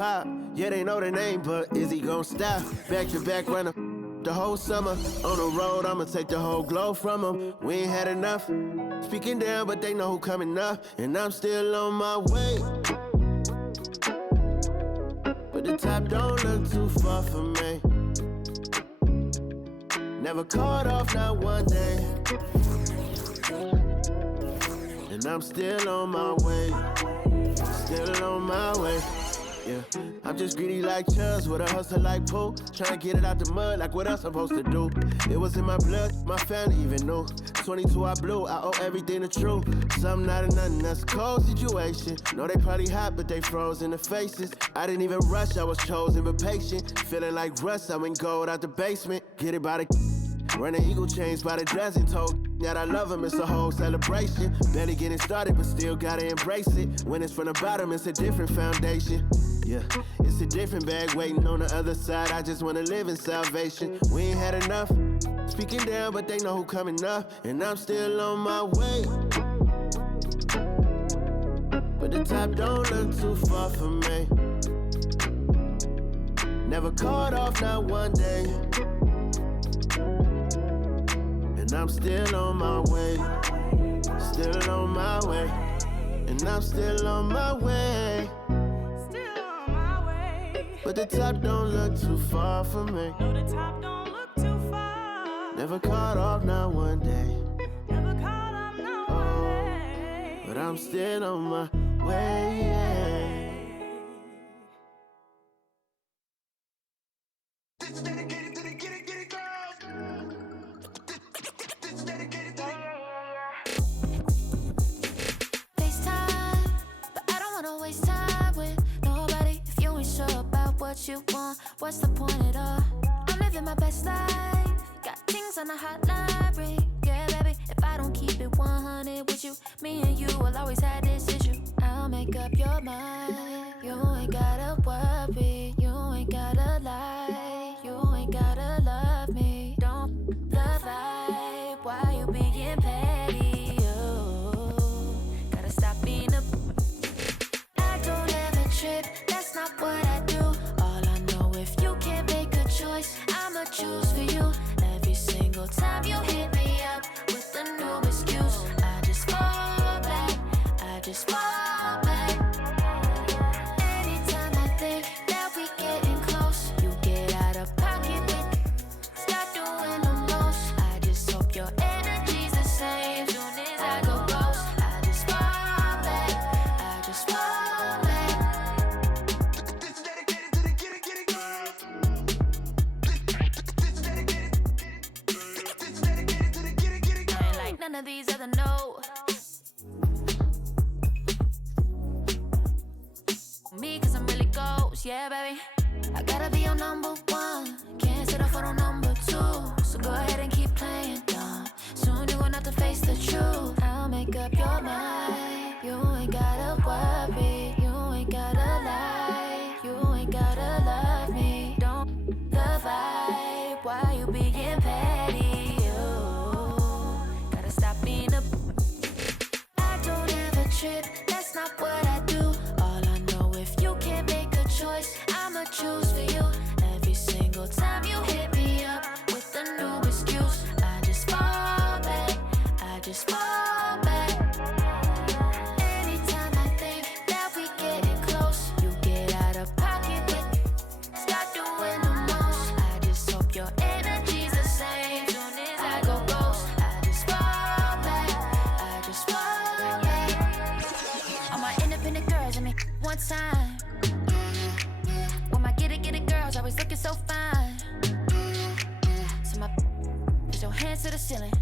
pop. Yeah, they know the name, but is he gon' stop? Back to back runner the whole summer. On the road, I'ma take the whole glow from them. We ain't had enough. Speaking down, but they know who coming up. And I'm still on my way. But the top don't look too far for me. Never caught off, not one day. And I'm still on my way. Still on my way. Yeah, I'm just greedy like Chubbs with a hustle like Pooh. Trying to get it out the mud like what else I'm supposed to do. It was in my blood, my family even knew. 22 I blew, I owe everything to true. Something out of nothing, that's a cold situation. Know they probably hot, but they froze in the faces. I didn't even rush, I was chosen but patient. Feeling like rust, I went gold out the basement. Get it by the running eagle chains by the dozen. Told that I love him, it's a whole celebration. Barely getting started, but still gotta embrace it. When it's from the bottom, it's a different foundation. Yeah, it's a different bag waiting on the other side. I just wanna live in salvation. We ain't had enough. Speaking down, but they know who coming up. And I'm still on my way. But the top don't look too far for me. Never caught off, not one day. And I'm still on my way. Still on my way. And I'm still on my way. But the top don't look too far for me. No, the top don't look too far. Never caught off, not one day. Never caught off, not one day. But I'm still on my way. This is dedicated to the get it girls. This is dedicated to the FaceTime, but I don't wanna waste time with nobody if you ain't sure about what you want. What's the point at all? I'm living my best life. Got things on the hotline ring. Yeah, baby, if I don't keep it 100 with you, me and you will always have this issue. I'll make up your mind. You ain't gotta worry. You ain't gotta lie. You ain't gotta love me. Don't the vibe. Why you being petty? Oh, gotta stop being a. I don't ever trip. That's not what I do. All I know, if you can't make a choice, I'ma choose for you. Every single time you hit me up with a new excuse, I just fall back. I just fall back. Anytime I think that we getting close, you get out of pocket with start doing the most. I just hope your energy's the same. Soon as I go ghost, I just fall back. I just fall back. This is dedicated to the get it girls. This is dedicated. This is dedicated to the get it I girls. ain't like none of these other no. Me, cause I'm really ghost, yeah, baby. I gotta be your number one. Can't settle for no number two. So go ahead and keep playing dumb. Soon you're gonna have to face the truth. I'll make up your mind. You ain't gotta worry. You ain't gotta lie. You ain't gotta love me. Don't the vibe. Why you being petty? You gotta stop being a. I don't ever trip. That's not what I do. All I know, if you can't make a choice, I'ma choose for you. Every single time you hit me up with a new excuse, I just fall back. I just fall back. Anytime I think that we getting close, you get out of pocket with start doing the most. I just hope your energy's the same. Soon as I go ghost, I just fall back. I just fall back. All my independent girls, I mean, one time. When my get it girls always looking so fine. So my put your hands to the ceiling.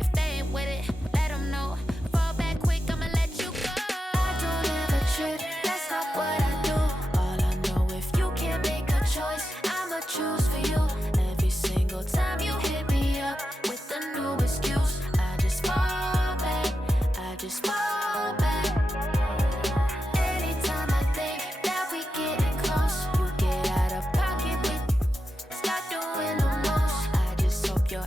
If they ain't with it, let them know. Fall back quick, I'ma let you go. I don't ever trip, that's not what I do. All I know, if you can't make a choice, I'ma choose for you. Every single time you hit me up with a new excuse, I just fall back. I just fall back. Anytime I think that we getting close, you get out of pocket with start doing the most. I just hope your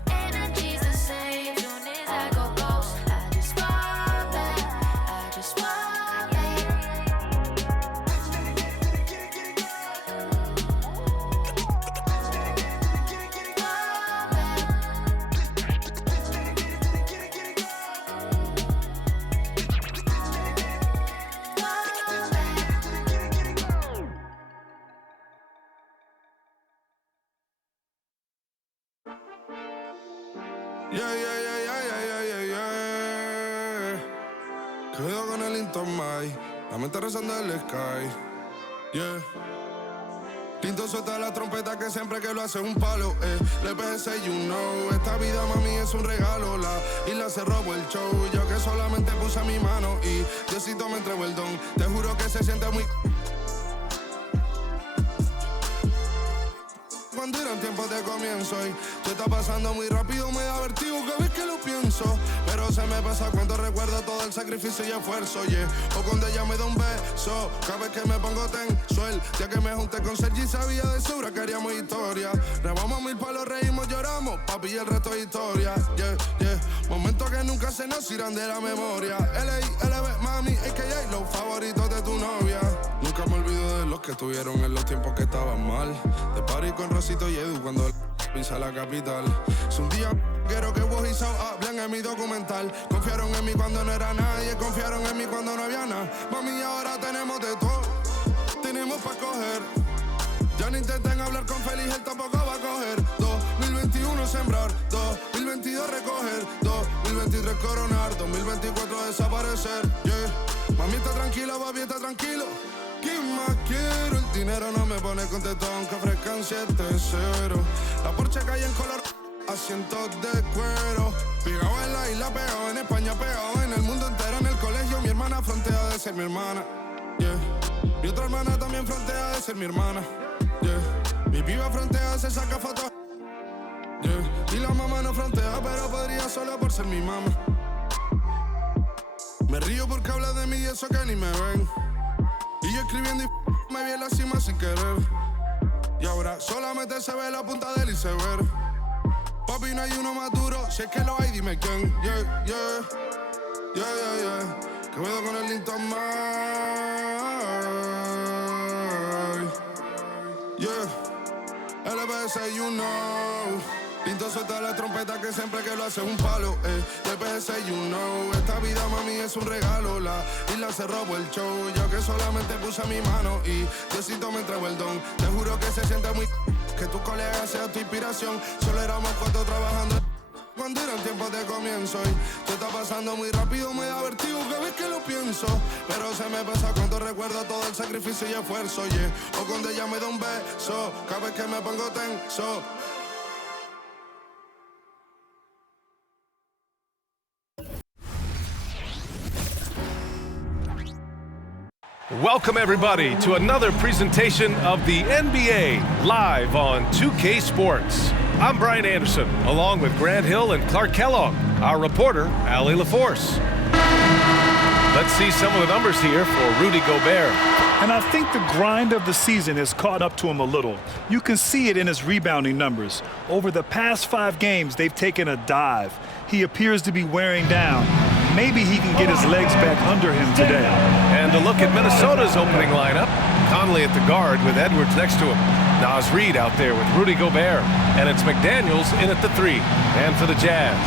Yeah. Cuidado con el Intomai, la mente rezando el sky. Yeah. Tinto suelta la trompeta que siempre que lo hace es un palo, Le PSA, you know. Esta vida, mami, es un regalo. La isla se robó el show. Yo que solamente puse mi mano y Diosito me entregó el don. Te juro que se siente muy... Cuando eran tiempos de comienzo y se está pasando muy rápido, me da vertigo cada vez que lo pienso. Pero se me pasa cuando recuerdo todo el sacrificio y esfuerzo, O cuando ella me da un beso, cada vez que me pongo tenso. El día que me junté con Sergi sabía de sobra que haríamos historia. Grabamos 1000 palos, reímos, lloramos, papi, y el resto es historia, Momentos que nunca se nos irán de la memoria. LB, mami, AKA, los favoritos de tu novia. Nunca me olvido de los que estuvieron en los tiempos que estaban mal. De party con Rosito y Edu cuando pisa la capital. Es un día quiero que vos y Sao hablen en mi documental. Confiaron en mí cuando no era nadie, confiaron en mí cuando no había nada. Mami, ahora tenemos de todo, tenemos pa' coger. Ya no intenten hablar con Feliz, él tampoco va a coger. 2021 sembrar, 2022 recoger, 2023 coronar, 2024 desaparecer, Mami está tranquila, papi está tranquilo. ¿Quién más quiero? El dinero no me pone contento aunque ofrezcan 7-0. La Porsche cae en color, asientos de cuero. Pegado en la isla, pegado en España, pegado en el mundo entero. En el colegio mi hermana frontea de ser mi hermana, Mi otra hermana también frontea de ser mi hermana, Mi piba frontea, se saca fotos, Y la mamá no frontea, pero podría solo por ser mi mamá. Me río porque habla de mí y eso que ni me ven. Y yo escribiendo y me vi en la cima sin querer. Y ahora solamente se ve la punta del iceberg. Papi, no hay uno más duro, si es que lo hay, dime quién. Que veo con el Intomai. LBS, you know. Pinto suelta la trompeta que siempre que lo hace es un palo, LBS, you know. Esta vida, mami, es un regalo. La isla se robó el show. Yo que solamente puse mi mano y Diosito me entregó el don. Te juro que se siente muy... Que tu colega sea tu inspiración. Solo éramos 4 trabajando cuando eran tiempos de comienzo y te está pasando muy rápido, me da vertigo cada vez que lo pienso. Pero se me pasa cuando recuerdo todo el sacrificio y esfuerzo, O cuando ella me da un beso, cada vez que me pongo tenso. Welcome, everybody, to another presentation of the NBA live on 2K Sports. I'm Brian Anderson, along with Grant Hill and Clark Kellogg, our reporter, Allie LaForce. Let's see some of the numbers here for Rudy Gobert. And I think the grind of the season has caught up to him a little. You can see it in his rebounding numbers. Over the past 5 games, they've taken a dive. He appears to be wearing down. Maybe he can get his legs back under him today. And a look at Minnesota's opening lineup. Conley at the guard with Edwards next to him. Nas Reed out there with Rudy Gobert. And it's McDaniels in at the 3. And for the Jazz,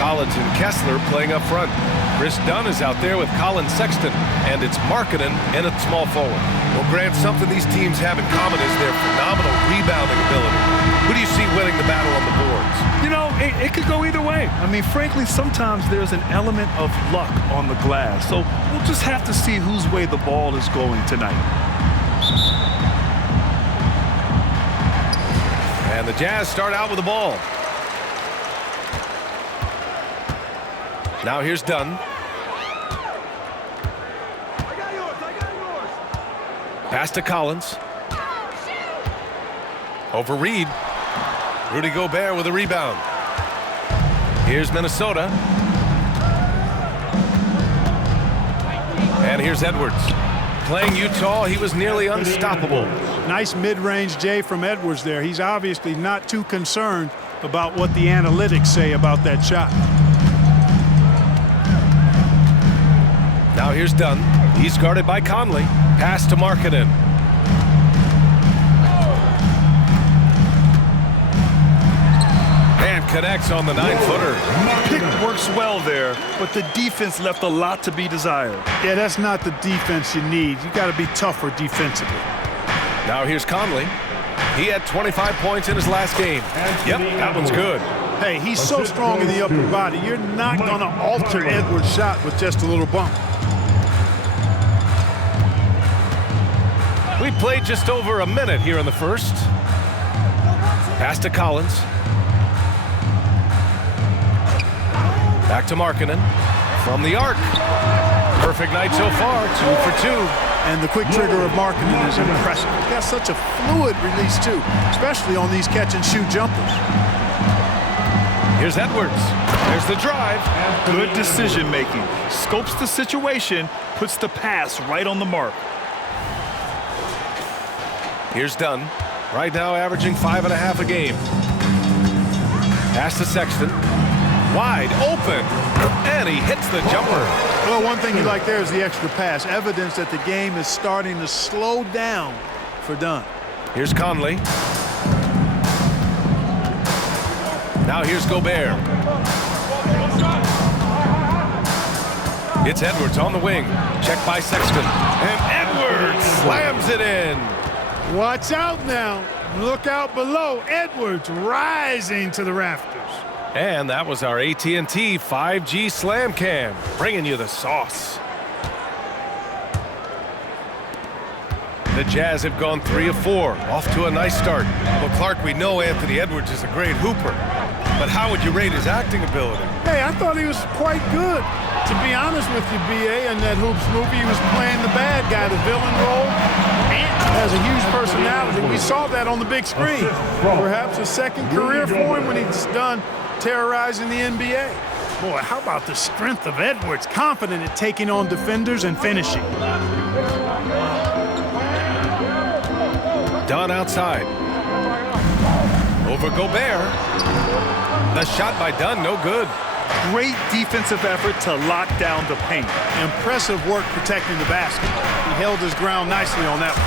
Collins and Kessler playing up front. Chris Dunn is out there with Colin Sexton. And it's Markkanen in at small forward. Well, Grant, something these teams have in common is their phenomenal rebounding ability. Who do you see winning the battle on the boards? You know, it could go either way. I mean, frankly, sometimes there's an element of luck on the glass. So we'll just have to see whose way the ball is going tonight. And the Jazz start out with the ball. Now here's Dunn. Pass to Collins. Over Reed. Rudy Gobert with a rebound. Here's Minnesota. And here's Edwards. Playing Utah, he was nearly unstoppable. Nice mid-range J from Edwards there. He's obviously not too concerned about what the analytics say about that shot. Now here's Dunn. He's guarded by Conley. Pass to Markkanen. And connects on the 9-footer. Pick works well there, but the defense left a lot to be desired. Yeah, that's not the defense you need. You got to be tougher defensively. Now here's Conley. He had 25 points in his last game. Yep, that one's good. Hey, he's so strong in the upper body. You're not going to alter Edwards' shot with just a little bump. We played just over a minute here in the first. Pass to Collins. Back to Markkanen. From the arc. Perfect night so far, 2 for 2. And the quick trigger of Markkanen is impressive. He's got such a fluid release, too, especially on these catch-and-shoot jumpers. Here's Edwards. There's the drive. Good decision-making. Scopes the situation, puts the pass right on the mark. Here's Dunn. Right now averaging 5.5 a game. Pass to Sexton. Wide open. And he hits the jumper. Well, one thing you like there is the extra pass. Evidence that the game is starting to slow down for Dunn. Here's Conley. Now here's Gobert. It's Edwards on the wing. Checked by Sexton. And Edwards slams it in. Watch out now. Look out below. Edwards rising to the rafters. And that was our AT&T 5G Slam Cam, bringing you the sauce. The Jazz have gone 3 of 4, off to a nice start. Well, Clark, we know Anthony Edwards is a great hooper, but how would you rate his acting ability? Hey, I thought he was quite good. To be honest with you, B.A., in that Hoops movie, he was playing the bad guy, the villain role. Ant has a huge personality. We saw that on the big screen. Perhaps a second career for him when he's done terrorizing the NBA. Boy, how about the strength of Edwards, confident at taking on defenders and finishing. Dunn outside. Over Gobert. The shot by Dunn, no good. Great defensive effort to lock down the paint. Impressive work protecting the basket. He held his ground nicely on that one.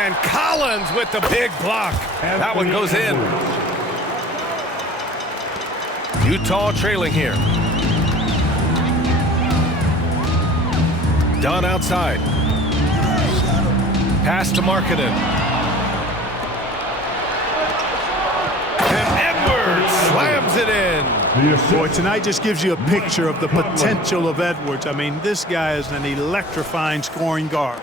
And Collins with the big block. That one goes in. Utah trailing here. Dunn outside. Pass to Markkanen. And Edwards slams it in. Boy, tonight just gives you a picture of the potential of Edwards. I mean, this guy is an electrifying scoring guard.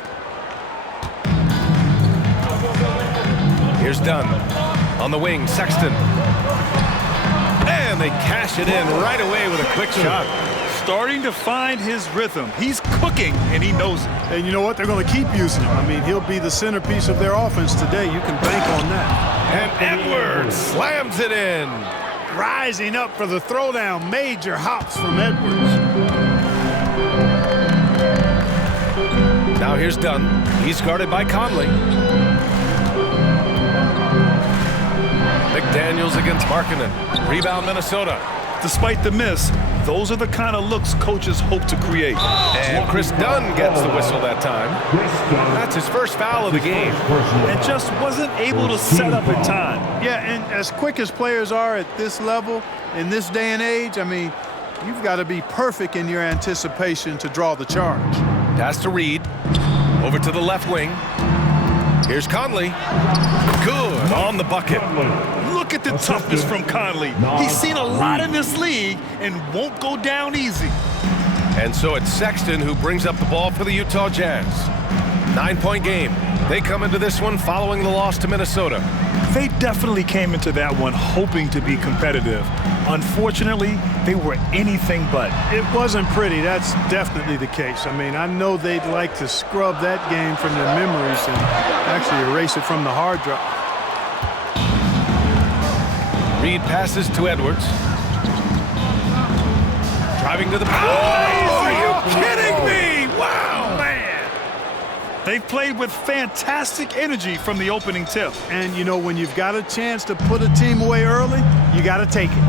Here's Dunn. On the wing, Sexton. And they cash it in right away with a quick shot. Starting to find his rhythm. He's cooking, and he knows it. And you know what? They're going to keep using him. I mean, he'll be the centerpiece of their offense today. You can bank on that. And Edwards slams it in. Rising up for the throwdown. Major hops from Edwards. Now here's Dunn. He's guarded by Conley. McDaniels against Markkanen. Rebound Minnesota. Despite the miss, those are the kind of looks coaches hope to create. And Chris Dunn gets the whistle that time. That's his first foul of the game. And just wasn't able to set up in time. Yeah, and as quick as players are at this level, in this day and age, I mean, you've got to be perfect in your anticipation to draw the charge. Pass to Reed. Over to the left wing. Here's Conley. Good on the bucket. Look at the toughness from Conley. He's seen a lot in this league and won't go down easy. And so it's Sexton who brings up the ball for the Utah Jazz. 9-point game. They come into this one following the loss to Minnesota. They definitely came into that one hoping to be competitive. Unfortunately, they were anything but. It wasn't pretty. That's definitely the case. I mean, I know they'd like to scrub that game from their memories and actually erase it from the hard drive. Reed passes to Edwards. Driving to the Oh, are you kidding me? Wow, man. They played with fantastic energy from the opening tip. And, you know, when you've got a chance to put a team away early, you got to take it.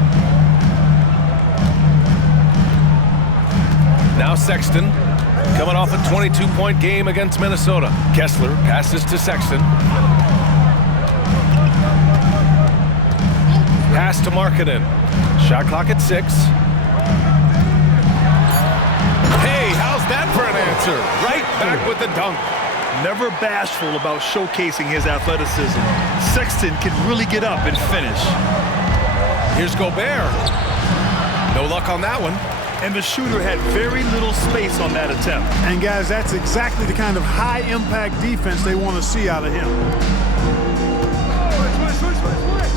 Now Sexton, coming off a 22-point game against Minnesota. Kessler passes to Sexton. Pass to Markkanen. Shot clock at 6. Hey, how's that for an answer? Right back with the dunk. Never bashful about showcasing his athleticism. Sexton can really get up and finish. Here's Gobert. No luck on that one. And the shooter had very little space on that attempt. And guys, that's exactly the kind of high-impact defense they want to see out of him.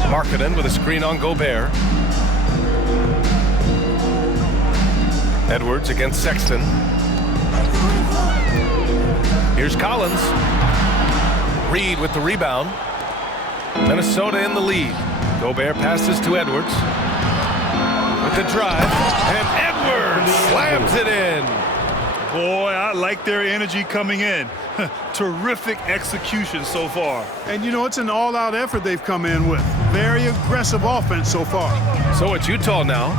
Markkanen with a screen on Gobert. Edwards against Sexton. Here's Collins. Reed with the rebound. Minnesota in the lead. Gobert passes to Edwards. With the drive. And Edwards slams it in. Boy, I like their energy coming in. Terrific execution so far. And you know, it's an all-out effort they've come in with. Very aggressive offense so far. So it's Utah now.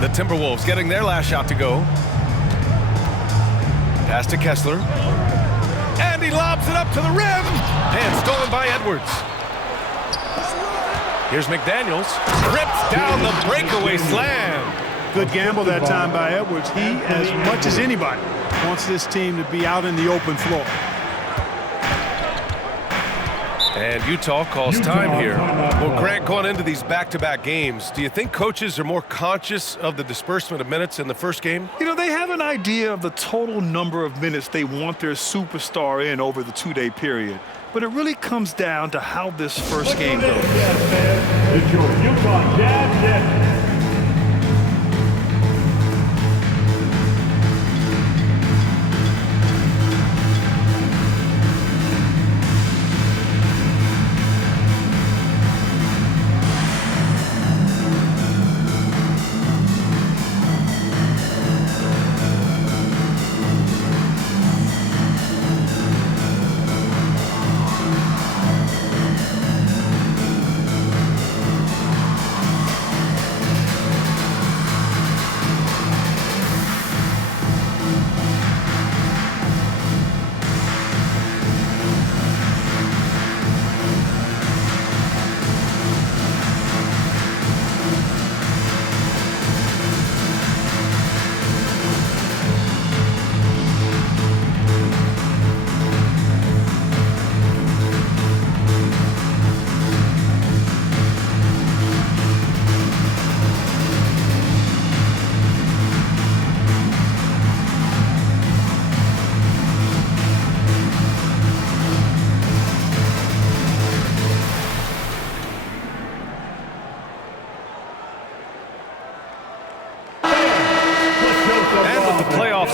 The Timberwolves getting their last shot to go. Pass to Kessler. And he lobs it up to the rim. And stolen by Edwards. Here's McDaniels. Rips down the breakaway slam. Good gamble that time by Edwards. He, as much as anybody, wants this team to be out in the open floor. And Utah calls time here. Well, Grant, going into these back-to-back games, do you think coaches are more conscious of the disbursement of minutes in the first game? You know, they have an idea of the total number of minutes they want their superstar in over the two-day period. But it really comes down to how this first game goes. It's your Utah Jazz.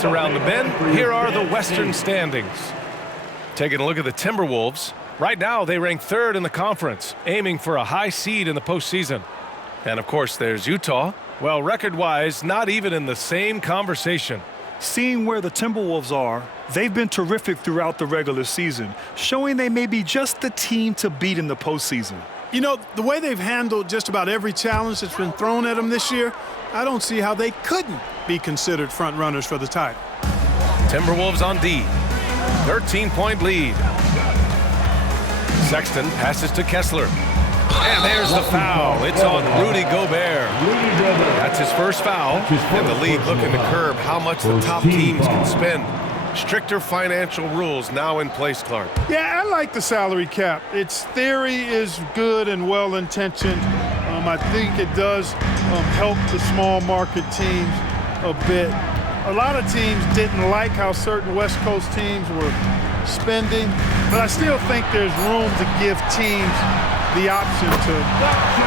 Around the bend, here are the Western standings. Taking a look at the Timberwolves. Right now, they rank third in the conference, aiming for a high seed in the postseason. And of course, there's Utah. Well, record-wise, not even in the same conversation. Seeing where the Timberwolves are, they've been terrific throughout the regular season, showing they may be just the team to beat in the postseason. You know, the way they've handled just about every challenge that's been thrown at them this year, I don't see how they couldn't be considered front runners for the title. Timberwolves on D. 13-point lead. Sexton passes to Kessler. And there's the foul. It's on Rudy Gobert. That's his first foul. And the league looking to curb how much the top teams can spend. Stricter financial rules now in place, Clark. Yeah, I like the salary cap. Its theory is good and well-intentioned. I think it does help the small market teams a bit. A lot of teams didn't like how certain West Coast teams were spending, but I still think there's room to give teams the option to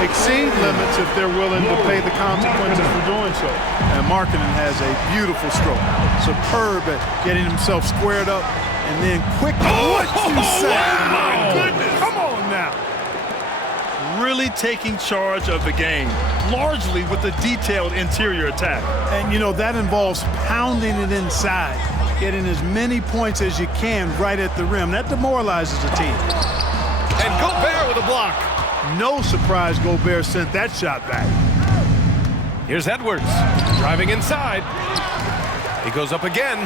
exceed limits if they're willing to pay the consequences for doing so. And Markkanen has a beautiful stroke. Superb at getting himself squared up and then quick. What you say? My goodness. Come on now. Really taking charge of the game, largely with a detailed interior attack. And, you know, that involves pounding it inside, getting as many points as you can right at the rim. That demoralizes a team. And Gobert with a block. No surprise Gobert sent that shot back. Here's Edwards driving inside. He goes up again.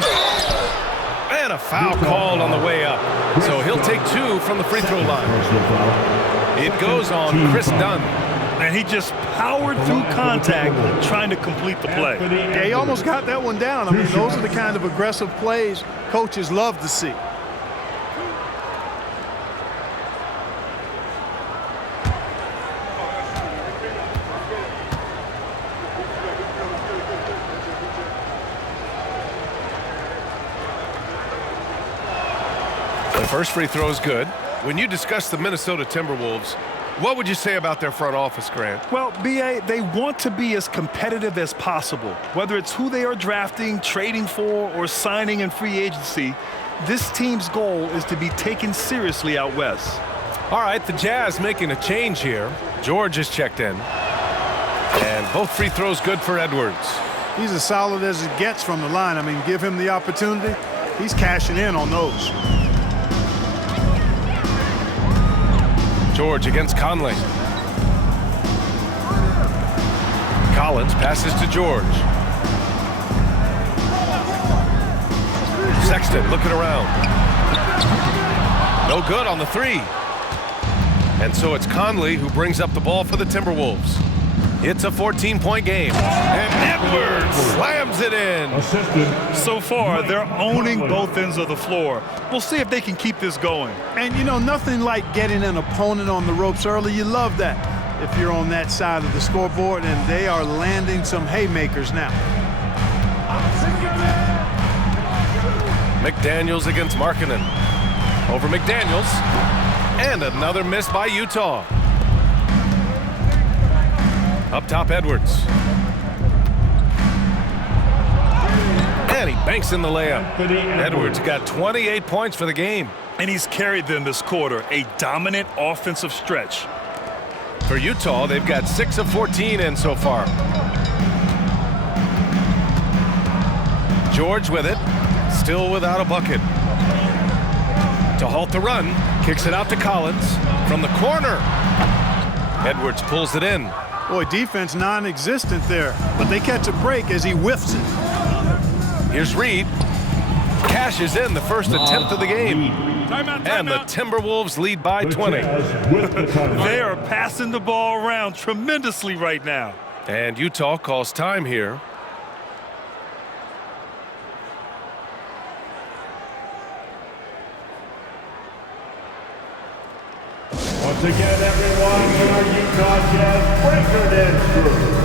And a foul called on the way up. So he'll take two from the free throw line. It goes on Chris Dunn. And he just powered through contact trying to complete the play. Yeah, he almost got that one down. I mean, those are the kind of aggressive plays coaches love to see. First free throw is good. When you discuss the Minnesota Timberwolves, what would you say about their front office, Grant? Well, B.A., they want to be as competitive as possible. Whether it's who they are drafting, trading for, or signing in free agency, this team's goal is to be taken seriously out west. All right, the Jazz making a change here. George is checked in. And both free throws good for Edwards. He's as solid as it gets from the line. I mean, give him the opportunity. He's cashing in on those. George against Conley. Collins passes to George. Sexton looking around. No good on the three. And so it's Conley who brings up the ball for the Timberwolves. It's a 14-point game. And Edwards slams it in. So far, they're owning both ends of the floor. We'll see if they can keep this going. And, you know, nothing like getting an opponent on the ropes early. You love that if you're on that side of the scoreboard, and they are landing some haymakers now. McDaniels against Markkanen. Over McDaniels. And another miss by Utah. Up top, Edwards. And he banks in the layup. Edwards got 28 points for the game. And he's carried them this quarter, a dominant offensive stretch. For Utah, they've got 6 of 14 in so far. George with it, still without a bucket. To halt the run, kicks it out to Collins from the corner. Edwards pulls it in. Boy, defense non-existent there, but they catch a break as he whiffs it. Here's Reed. Cashes in the first attempt of the game. And the Timberwolves lead by 20. They are passing the ball around tremendously right now. And Utah calls time here. Once again, everyone, your Utah Jazz breaker dance crew.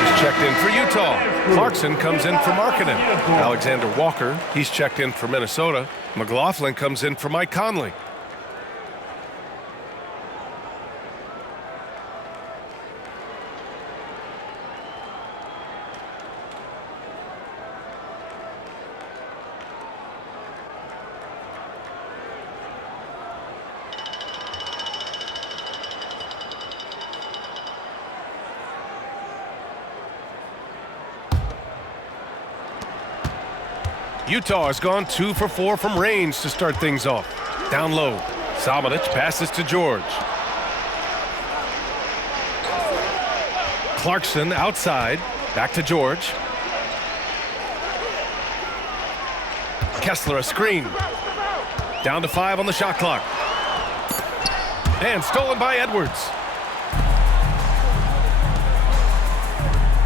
is checked in for Utah. Clarkson comes in for Markkanen. Alexander Walker, he's checked in for Minnesota. McLaughlin comes in for Mike Conley. Utah has gone 2 for 4 from range to start things off. Down low, Samanic passes to George. Clarkson outside, back to George. Kessler a screen. Down to 5 on the shot clock. And stolen by Edwards.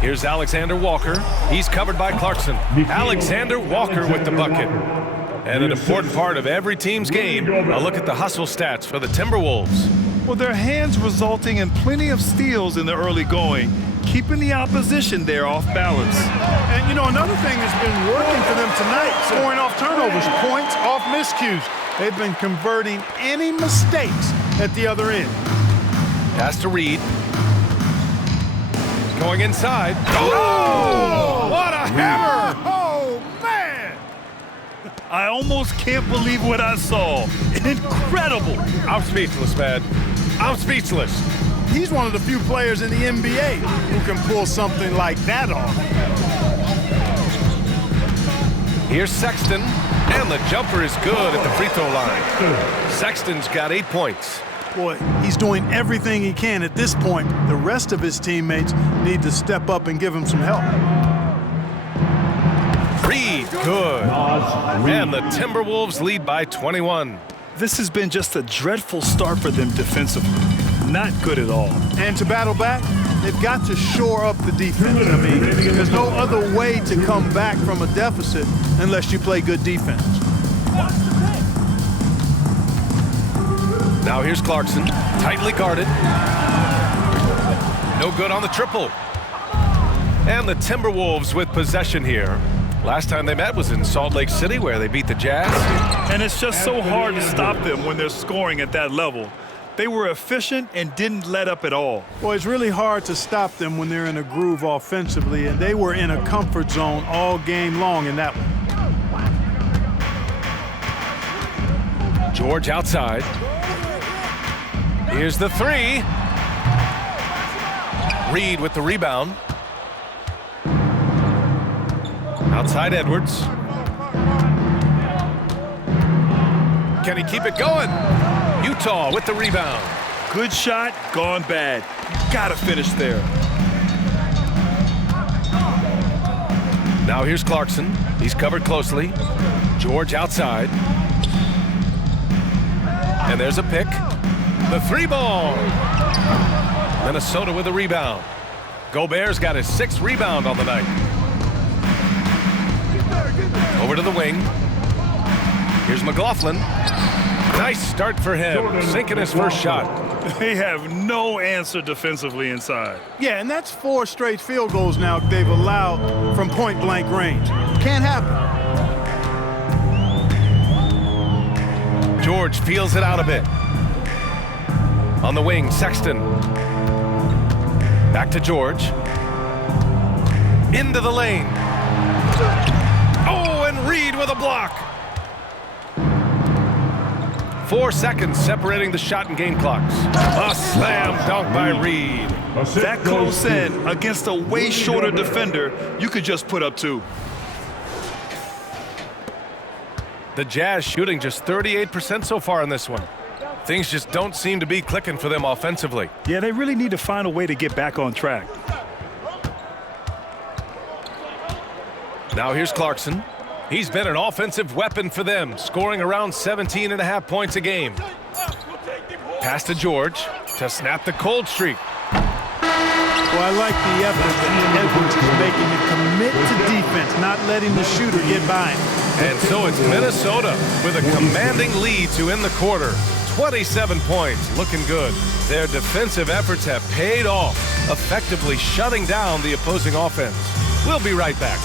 Here's Alexander Walker. He's covered by Clarkson. Alexander Walker with the bucket. And an important part of every team's game, a look at the hustle stats for the Timberwolves. Well, their hands resulting in plenty of steals in the early going. keeping the opposition there off balance. And, you know, another thing that's been working for them tonight, scoring off turnovers, points off miscues. They've been converting any mistakes at the other end. Pass to Reed. Going inside. Oh! What a hammer! Oh, man! I almost can't believe what I saw. Incredible. I'm speechless, man. I'm speechless. He's one of the few players in the NBA who can pull something like that off. Here's Sexton, and the jumper is good at the free throw line. Sexton's got 8 points. Boy, he's doing everything he can at this point. The rest of his teammates need to step up and give him some help. Reed, good. And the Timberwolves lead by 21. This has been just a dreadful start for them defensively. Not good at all. And to battle back, they've got to shore up the defense. I mean, there's no other way to come back from a deficit unless you play good defense. Now here's Clarkson, tightly guarded. No good on the triple. And the Timberwolves with possession here. Last time they met was in Salt Lake City, where they beat the Jazz. And it's just so hard to stop them when they're scoring at that level. They were efficient and didn't let up at all. Boy, it's really hard to stop them when they're in a groove offensively, and they were in a comfort zone all game long in that one. George outside. Here's the three. Reed with the rebound. Outside Edwards. Can he keep it going? Utah with the rebound. Good shot, gone bad. Gotta finish there. Now here's Clarkson. He's covered closely. George outside. And there's a pick. The three ball. Minnesota with a rebound. Gobert's got his 6th rebound on the night. Over to the wing. Here's McLaughlin. Nice start for him, sinking his first shot. They have no answer defensively inside. Yeah, and that's 4 straight field goals now they've allowed from point-blank range. Can't happen. George feels it out a bit. On the wing, Sexton. Back to George. Into the lane. Oh, and Reed with a block. 4 seconds separating the shot and game clocks. A slam dunk by Reed. That close in against a way shorter defender, you could just put up 2. The Jazz shooting just 38% so far in this one. Things just don't seem to be clicking for them offensively. Yeah, they really need to find a way to get back on track. Now here's Clarkson. He's been an offensive weapon for them, scoring around 17.5 points a game. Pass to George to snap the cold streak. Well, I like the effort that Edwards is making to commit to defense, not letting the shooter get by him. And so it's Minnesota with a commanding lead to end the quarter. 27 points, looking good. Their defensive efforts have paid off, effectively shutting down the opposing offense. We'll be right back.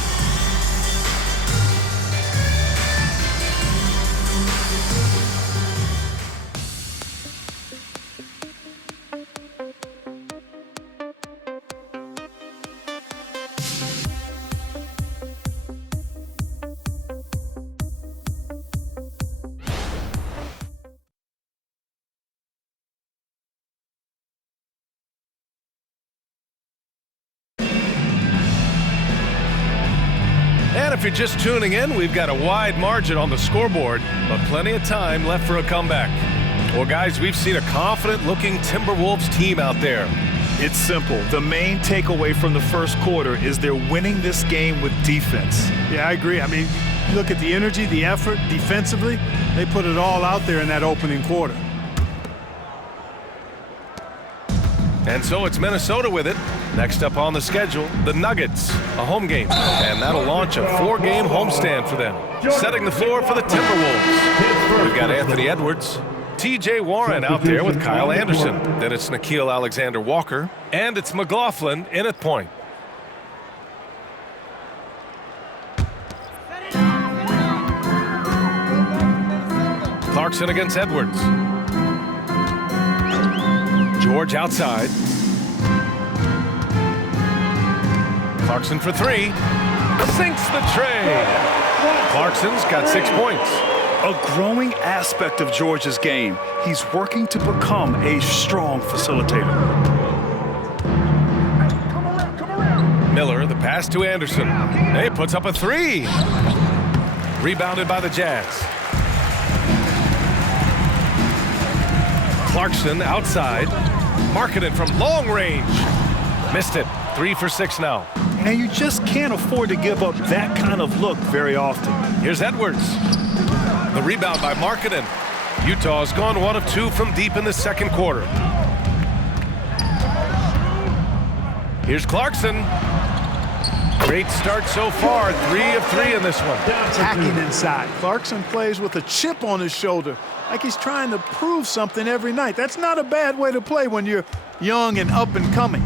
And if you're just tuning in, we've got a wide margin on the scoreboard, but plenty of time left for a comeback. Well, guys, we've seen a confident-looking Timberwolves team out there. It's simple. The main takeaway from the first quarter is they're winning this game with defense. Yeah, I agree. I mean, look at the energy, the effort defensively. They put it all out there in that opening quarter. And so it's Minnesota with it. Next up on the schedule, the Nuggets, a home game. And that'll launch a 4-game homestand for them. Setting the floor for the Timberwolves. We've got Anthony Edwards. T.J. Warren out there with Kyle Anderson. Then it's Nickeil Alexander-Walker. And it's McLaughlin in at point. Clarkson against Edwards. George outside. Clarkson for three. Sinks the tray. Clarkson's got 6 points. A growing aspect of George's game. He's working to become a strong facilitator. Miller, the pass to Anderson. He puts up a three. Rebounded by the Jazz. Clarkson outside. Marketed from long range. Missed it. 3 for 6 now. And you just can't afford to give up that kind of look very often. Here's Edwards. The rebound by Marketed. Utah's gone 1 of 2 from deep in the second quarter. Here's Clarkson. Great start so far. 3 of 3 in this one. Attacking inside. Clarkson plays with a chip on his shoulder, like he's trying to prove something every night. That's not a bad way to play when you're young and up and coming.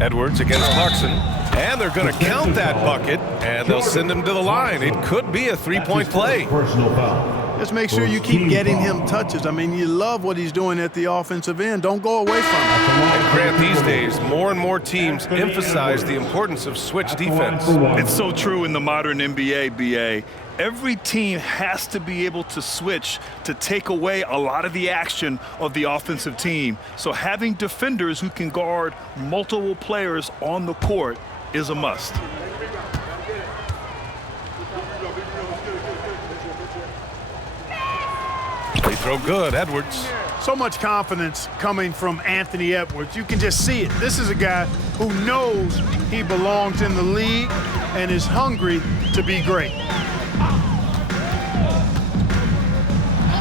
Edwards against Clarkson. And they're going to count that bucket, and they'll send him to the line. It could be a three-point play. Personal foul. Just make sure you keep getting him touches. I mean, you love what he's doing at the offensive end. Don't go away from him. And Grant, these days, more and more teams emphasize the importance of switch defense. It's so true in the modern NBA, BA. Every team has to be able to switch to take away a lot of the action of the offensive team. So having defenders who can guard multiple players on the court is a must. Free throw good, Edwards. So much confidence coming from Anthony Edwards. You can just see it. This is a guy who knows he belongs in the league and is hungry to be great.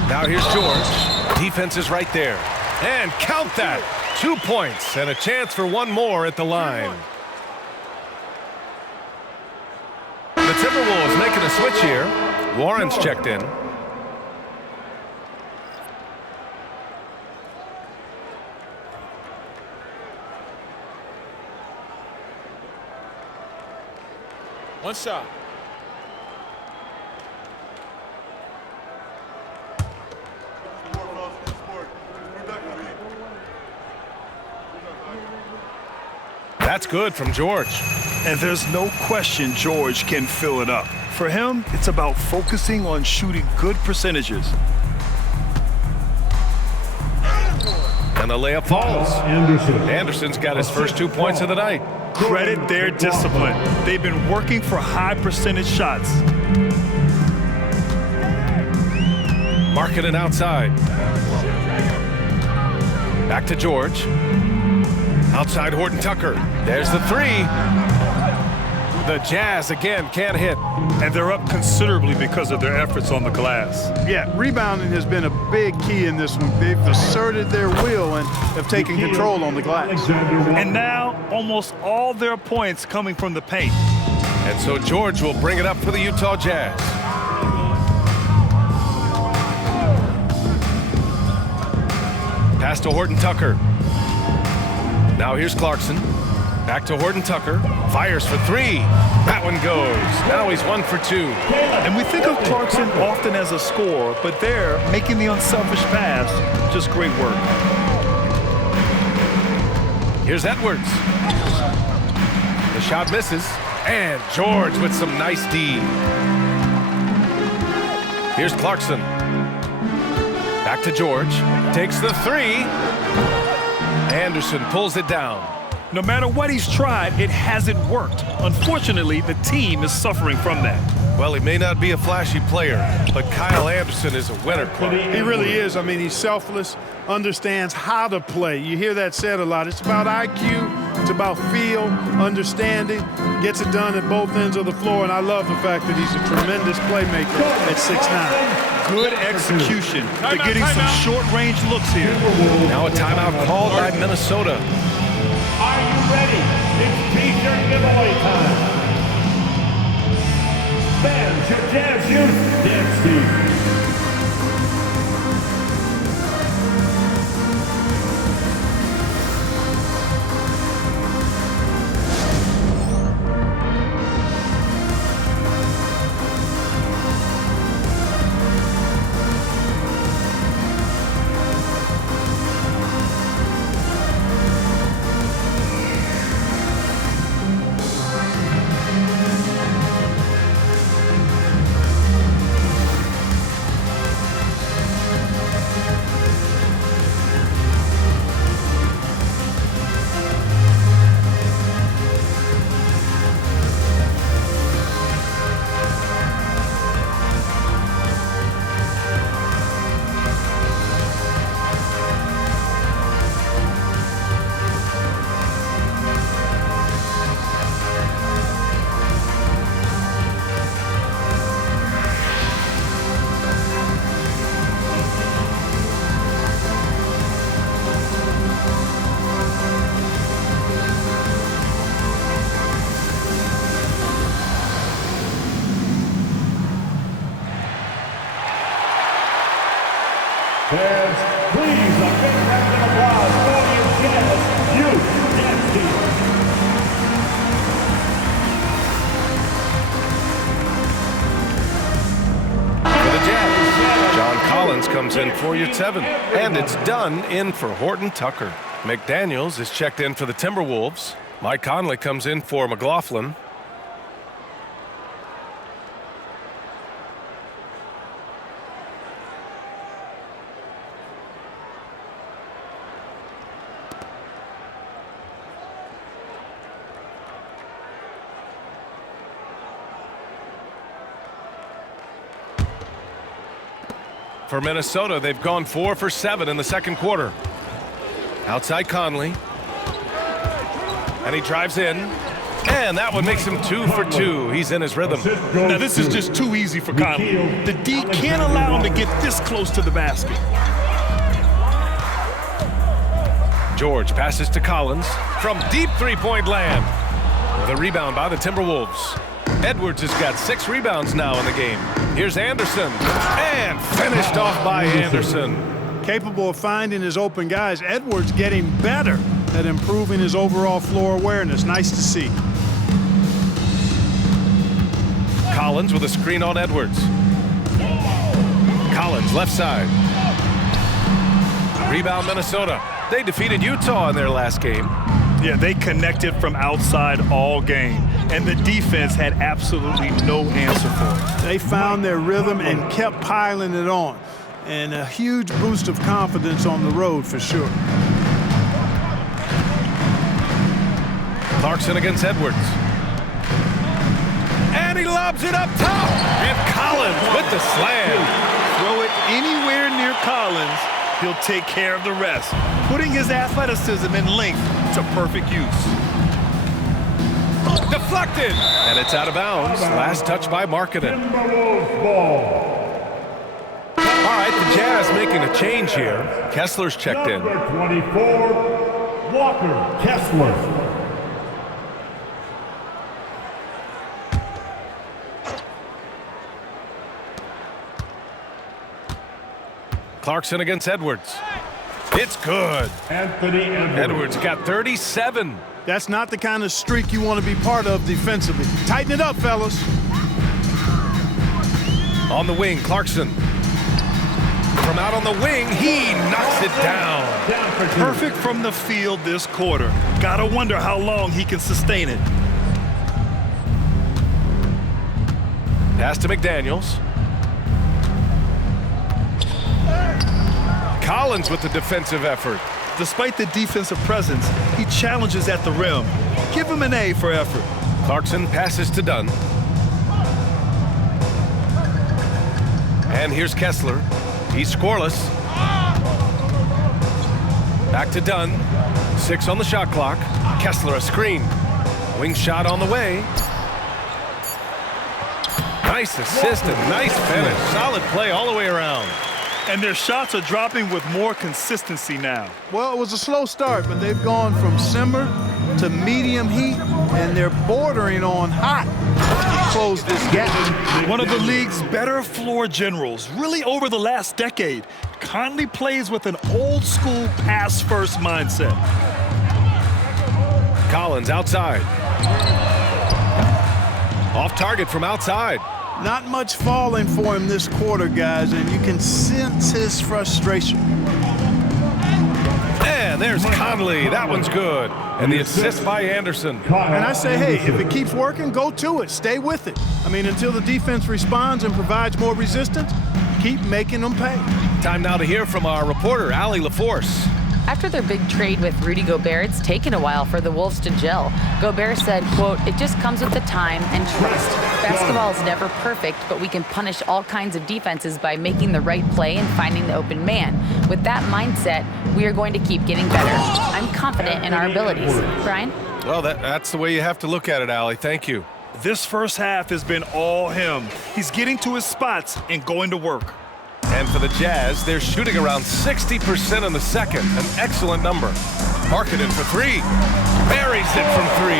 Now here's George. Defense is right there. And count that. 2 points and a chance for one more at the line. The Timberwolves making a switch here. Warren's checked in. One shot. That's good from George. And there's no question George can fill it up. For him, it's about focusing on shooting good percentages. And the layup falls. Anderson's got his first 2 points of the night. Credit their discipline. They've been working for high percentage shots. Marketed outside. Back to George. Outside Horton Tucker. There's the three. The Jazz again can't hit. And they're up considerably because of their efforts on the glass. Yeah, rebounding has been a big key in this one. They've asserted their will and have taken control on the glass. And now almost all their points coming from the paint. And so George will bring it up for the Utah Jazz. Pass to Horton Tucker. Now here's Clarkson. Back to Horton Tucker. Fires for three. That one goes. Now he's 1 for 2. And we think of Clarkson often as a scorer, but they're making the unselfish pass. Just great work. Here's Edwards. The shot misses. And George with some nice D. Here's Clarkson. Back to George. Takes the three. Anderson pulls it down. No matter what he's tried, it hasn't worked. Unfortunately, the team is suffering from that. Well, he may not be a flashy player, but Kyle Anderson is a winner, Clark. He really is. I mean, he's selfless, understands how to play. You hear that said a lot. It's about IQ. It's about feel, understanding. Gets it done at both ends of the floor, and I love the fact that he's a tremendous playmaker at 6'9". Good execution. They're getting some short-range looks here. Now a timeout called by Minnesota. Are you ready? It's T-shirt giveaway time. Fans, your Jazz youth dance team. Fans, please, a big round of applause for the Jazz Youth Dance Team. For the Jazz, John Collins comes in for your 7. And it's done in for Horton Tucker. McDaniels is checked in for the Timberwolves. Mike Conley comes in for McLaughlin. For Minnesota, they've gone 4 for 7 in the second quarter. Outside Conley. And he drives in. And that one makes him 2 for 2. He's in his rhythm. Now this is just too easy for Colin. The D can't allow him to get this close to the basket. George passes to Collins from deep three-point land. The rebound by the Timberwolves. Edwards has got 6 rebounds now in the game. Here's Anderson. And finished off by Anderson. Capable of finding his open guys. Edwards getting better at improving his overall floor awareness. Nice to see. Collins with a screen on Edwards. Collins left side. Rebound Minnesota. They defeated Utah in their last game. Yeah, they connected from outside all game, and the defense had absolutely no answer for it. They found their rhythm and kept piling it on. And a huge boost of confidence on the road for sure. Clarkson against Edwards. And he lobs it up top. And Collins with the slam. Throw it anywhere near Collins, he'll take care of the rest, putting his athleticism and length to perfect use. Deflected. And it's out of bounds. Last touch by Markkanen. Timberwolves ball. All right, the Jazz making a change here. Kessler's checked in. Number 24, Walker Kessler. Clarkson against Edwards. It's good. Anthony Edwards got 37. That's not the kind of streak you want to be part of defensively. Tighten it up, fellas. On the wing, Clarkson. From out on the wing, he knocks it down. Perfect from the field this quarter. Gotta wonder how long he can sustain it. Pass to McDaniels. Collins with the defensive effort. Despite the defensive presence, he challenges at the rim. Give him an A for effort. Clarkson passes to Dunn. And here's Kessler. He's scoreless. Back to Dunn. 6 on the shot clock. Kessler a screen. Wing shot on the way. Nice assist and nice finish. Solid play all the way around. And their shots are dropping with more consistency now. Well, it was a slow start, but they've gone from simmer to medium heat, and they're bordering on hot. Close this gap. One of the league's better floor generals, really over the last decade. Conley plays with an old-school pass-first mindset. Collins outside. Off target from outside. Not much falling for him this quarter, guys, and you can sense his frustration. And there's Conley. That one's good. And the assist by Anderson. And I say, hey, if it keeps working, go to it. Stay with it. I mean, until the defense responds and provides more resistance, keep making them pay. Time now to hear from our reporter, Allie LaForce. After their big trade with Rudy Gobert, it's taken a while for the Wolves to gel. Gobert said, quote, "It just comes with the time and trust. Basketball is never perfect, but we can punish all kinds of defenses by making the right play and finding the open man. With that mindset, we are going to keep getting better. I'm confident in our abilities." Brian? Well, that's the way you have to look at it, Allie. Thank you. This first half has been all him. He's getting to his spots and going to work. And for the Jazz, they're shooting around 60% in the second, an excellent number. Markkanen for 3. Buries it from 3.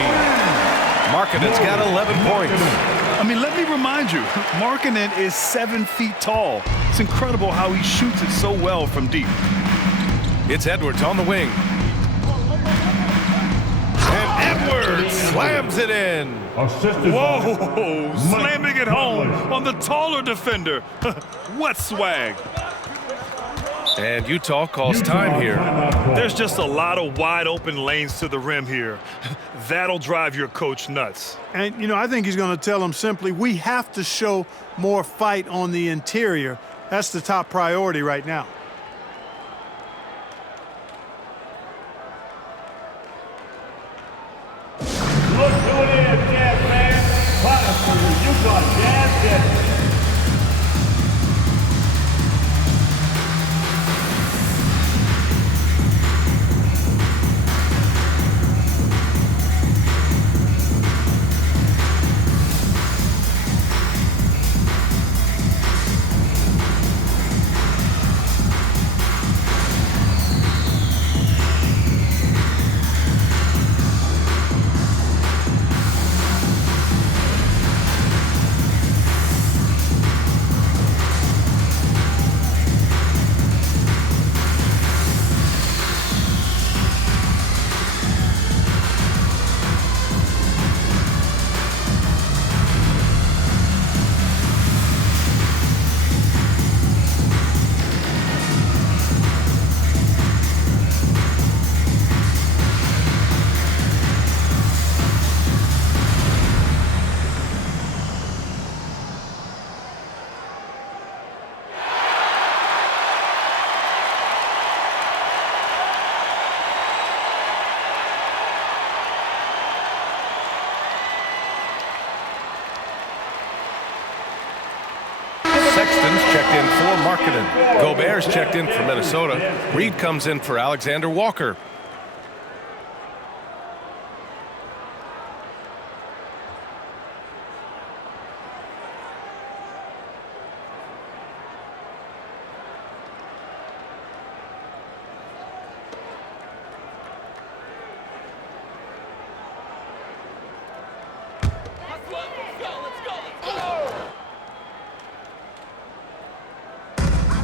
Markkanen's got 11 points. I mean, let me remind you, Markkanen is 7 feet tall. It's incredible how he shoots it so well from deep. It's Edwards on the wing. And Edwards slams it in. Whoa, slamming it home on the taller defender. What swag. And Utah calls time here. There's just a lot of wide open lanes to the rim here. That'll drive your coach nuts. And, you know, I think he's going to tell them simply, we have to show more fight on the interior. That's the top priority right now. Look who it is, Jazz fans. Bottom for your Utah Jazz Jets. Sexton's checked in for Markkanen. Gobert's checked in for Minnesota. Reed comes in for Alexander Walker.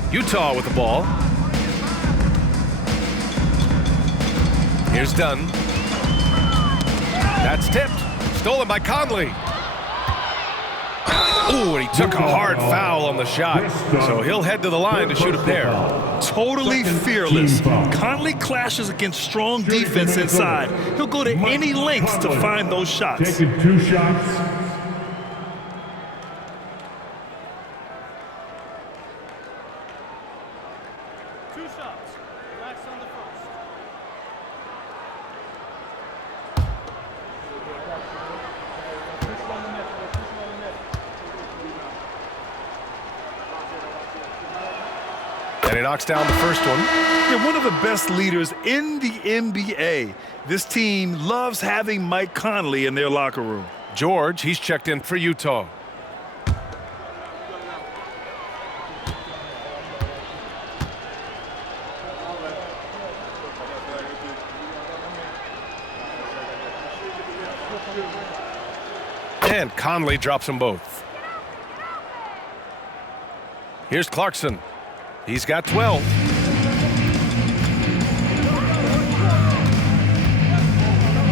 Utah with the ball. Here's Dunn. That's tipped. Stolen by Conley. Ooh, and he took a hard foul on the shot. So he'll head to the line to shoot a pair. Totally fearless. Conley clashes against strong defense inside. He'll go to any lengths to find those shots. Taking 2 shots. And he knocks down the first one. They're one of the best leaders in the NBA. This team loves having Mike Conley in their locker room. George, he's checked in for Utah. And Conley drops them both. Here's Clarkson. He's got 12.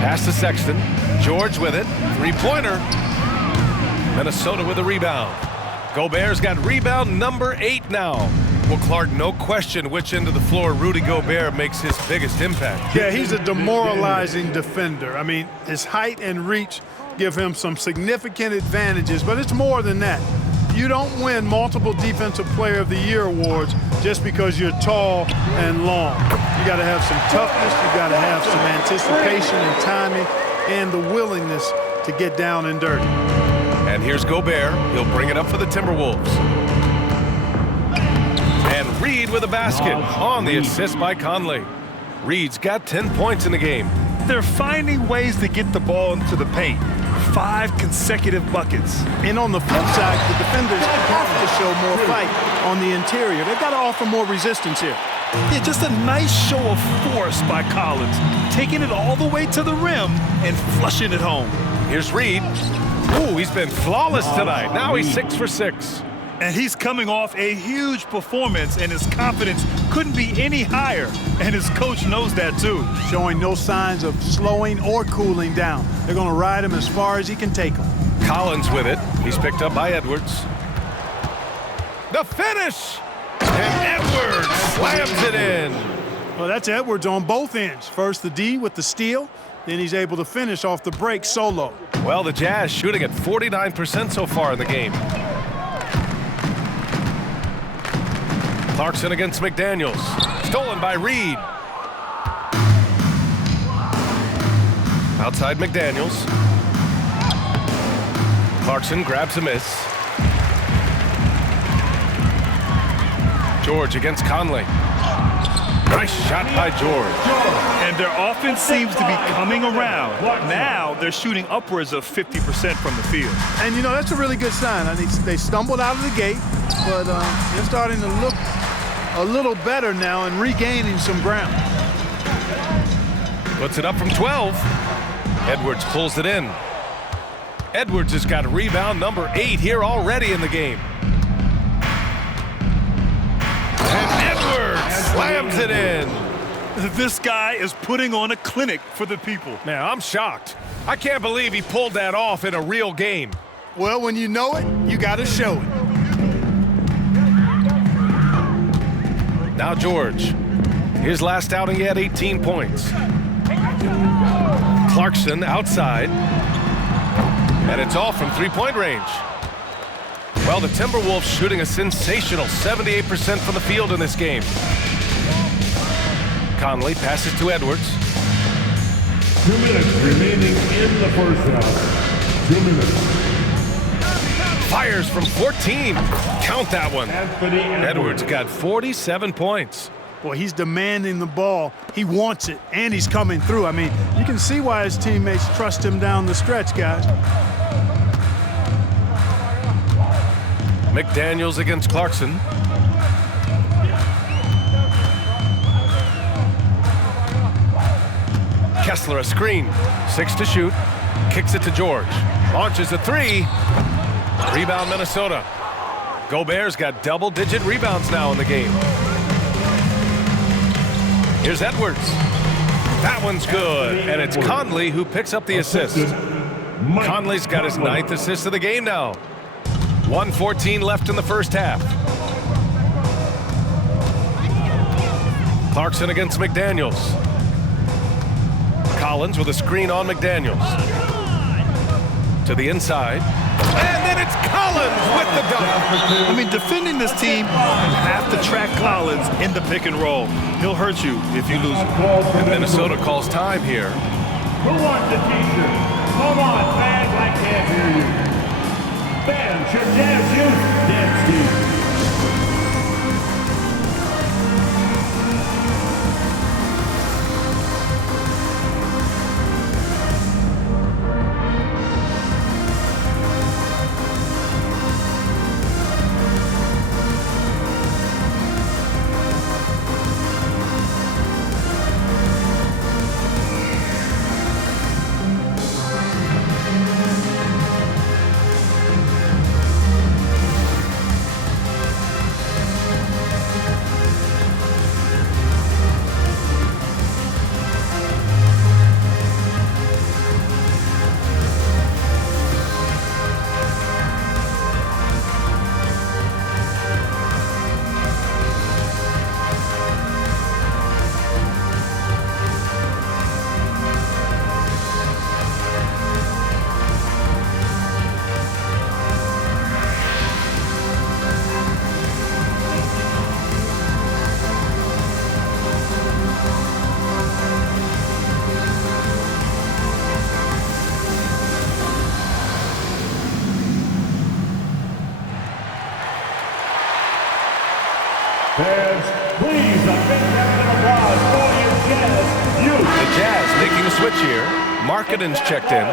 Pass to Sexton. George with it. 3-pointer. Minnesota with a rebound. Gobert's got rebound number 8 now. Well, Clark, no question which end of the floor Rudy Gobert makes his biggest impact. Yeah, he's a demoralizing defender. I mean, his height and reach give him some significant advantages, but it's more than that. You don't win multiple Defensive Player of the Year awards just because you're tall and long. You got to have some toughness, you got to have some anticipation and timing, and the willingness to get down and dirty. And here's Gobert. He'll bring it up for the Timberwolves. And Reed with a basket on the assist by Conley. Reed's got 10 points in the game. They're finding ways to get the ball into the paint. 5 consecutive buckets. And on the flip side, the defenders have to show more fight on the interior. They've got to offer more resistance here. Yeah, just a nice show of force by Collins, taking it all the way to the rim and flushing it home. Here's Reed. Ooh, he's been flawless tonight. Now he's 6 for 6. And he's coming off a huge performance, and his confidence couldn't be any higher. And his coach knows that too. Showing no signs of slowing or cooling down. They're going to ride him as far as he can take him. Collins with it. He's picked up by Edwards. The finish! And Edwards slams it in. Well, that's Edwards on both ends. First the D with the steal, then he's able to finish off the break solo. Well, the Jazz shooting at 49% so far in the game. Clarkson against McDaniels. Stolen by Reed. Outside McDaniels. Clarkson grabs a miss. George against Conley. Nice shot by George. And their offense seems to be coming around. Now they're shooting upwards of 50% from the field. And, you know, that's a really good sign. I mean, they stumbled out of the gate, but they're starting to look a little better now and regaining some ground. Puts it up from 12. Edwards pulls it in. Edwards has got rebound number 8 here already in the game. And Edwards slams it in. This guy is putting on a clinic for the people. Man, I'm shocked. I can't believe he pulled that off in a real game. Well, when you know it, you got to show it. Now George. His last outing, he had 18 points. Clarkson outside. And it's all from three-point range. Well, the Timberwolves shooting a sensational 78% from the field in this game. Conley passes to Edwards. 2 minutes remaining in the first half. 2 minutes. Fires from 14. Count that one. Anthony Edwards got 47 points. Boy, he's demanding the ball. He wants it, and he's coming through. I mean, you can see why his teammates trust him down the stretch, guys. McDaniels against Clarkson. Kessler a screen. 6 to shoot. Kicks it to George. Launches a 3. Rebound Minnesota. Gobert's got double-digit rebounds now in the game. Here's Edwards. That one's good. And it's Conley who picks up the assist. Conley's got his 9th assist of the game now. 1:14 left in the first half. Clarkson against McDaniels. Collins with a screen on McDaniels. To the inside. And then it's Collins with the dunk. I mean, defending this team, you have to track Collins in the pick and roll. He'll hurt you if you lose it. And Minnesota calls time here. Who wants the t-shirt? Come on, fans, I can't hear you. Fans, your Jazz Youth dance team. Fans, please, a big round of applause for your Jazz Youth. The Jazz making a switch here. Markkanen's checked in.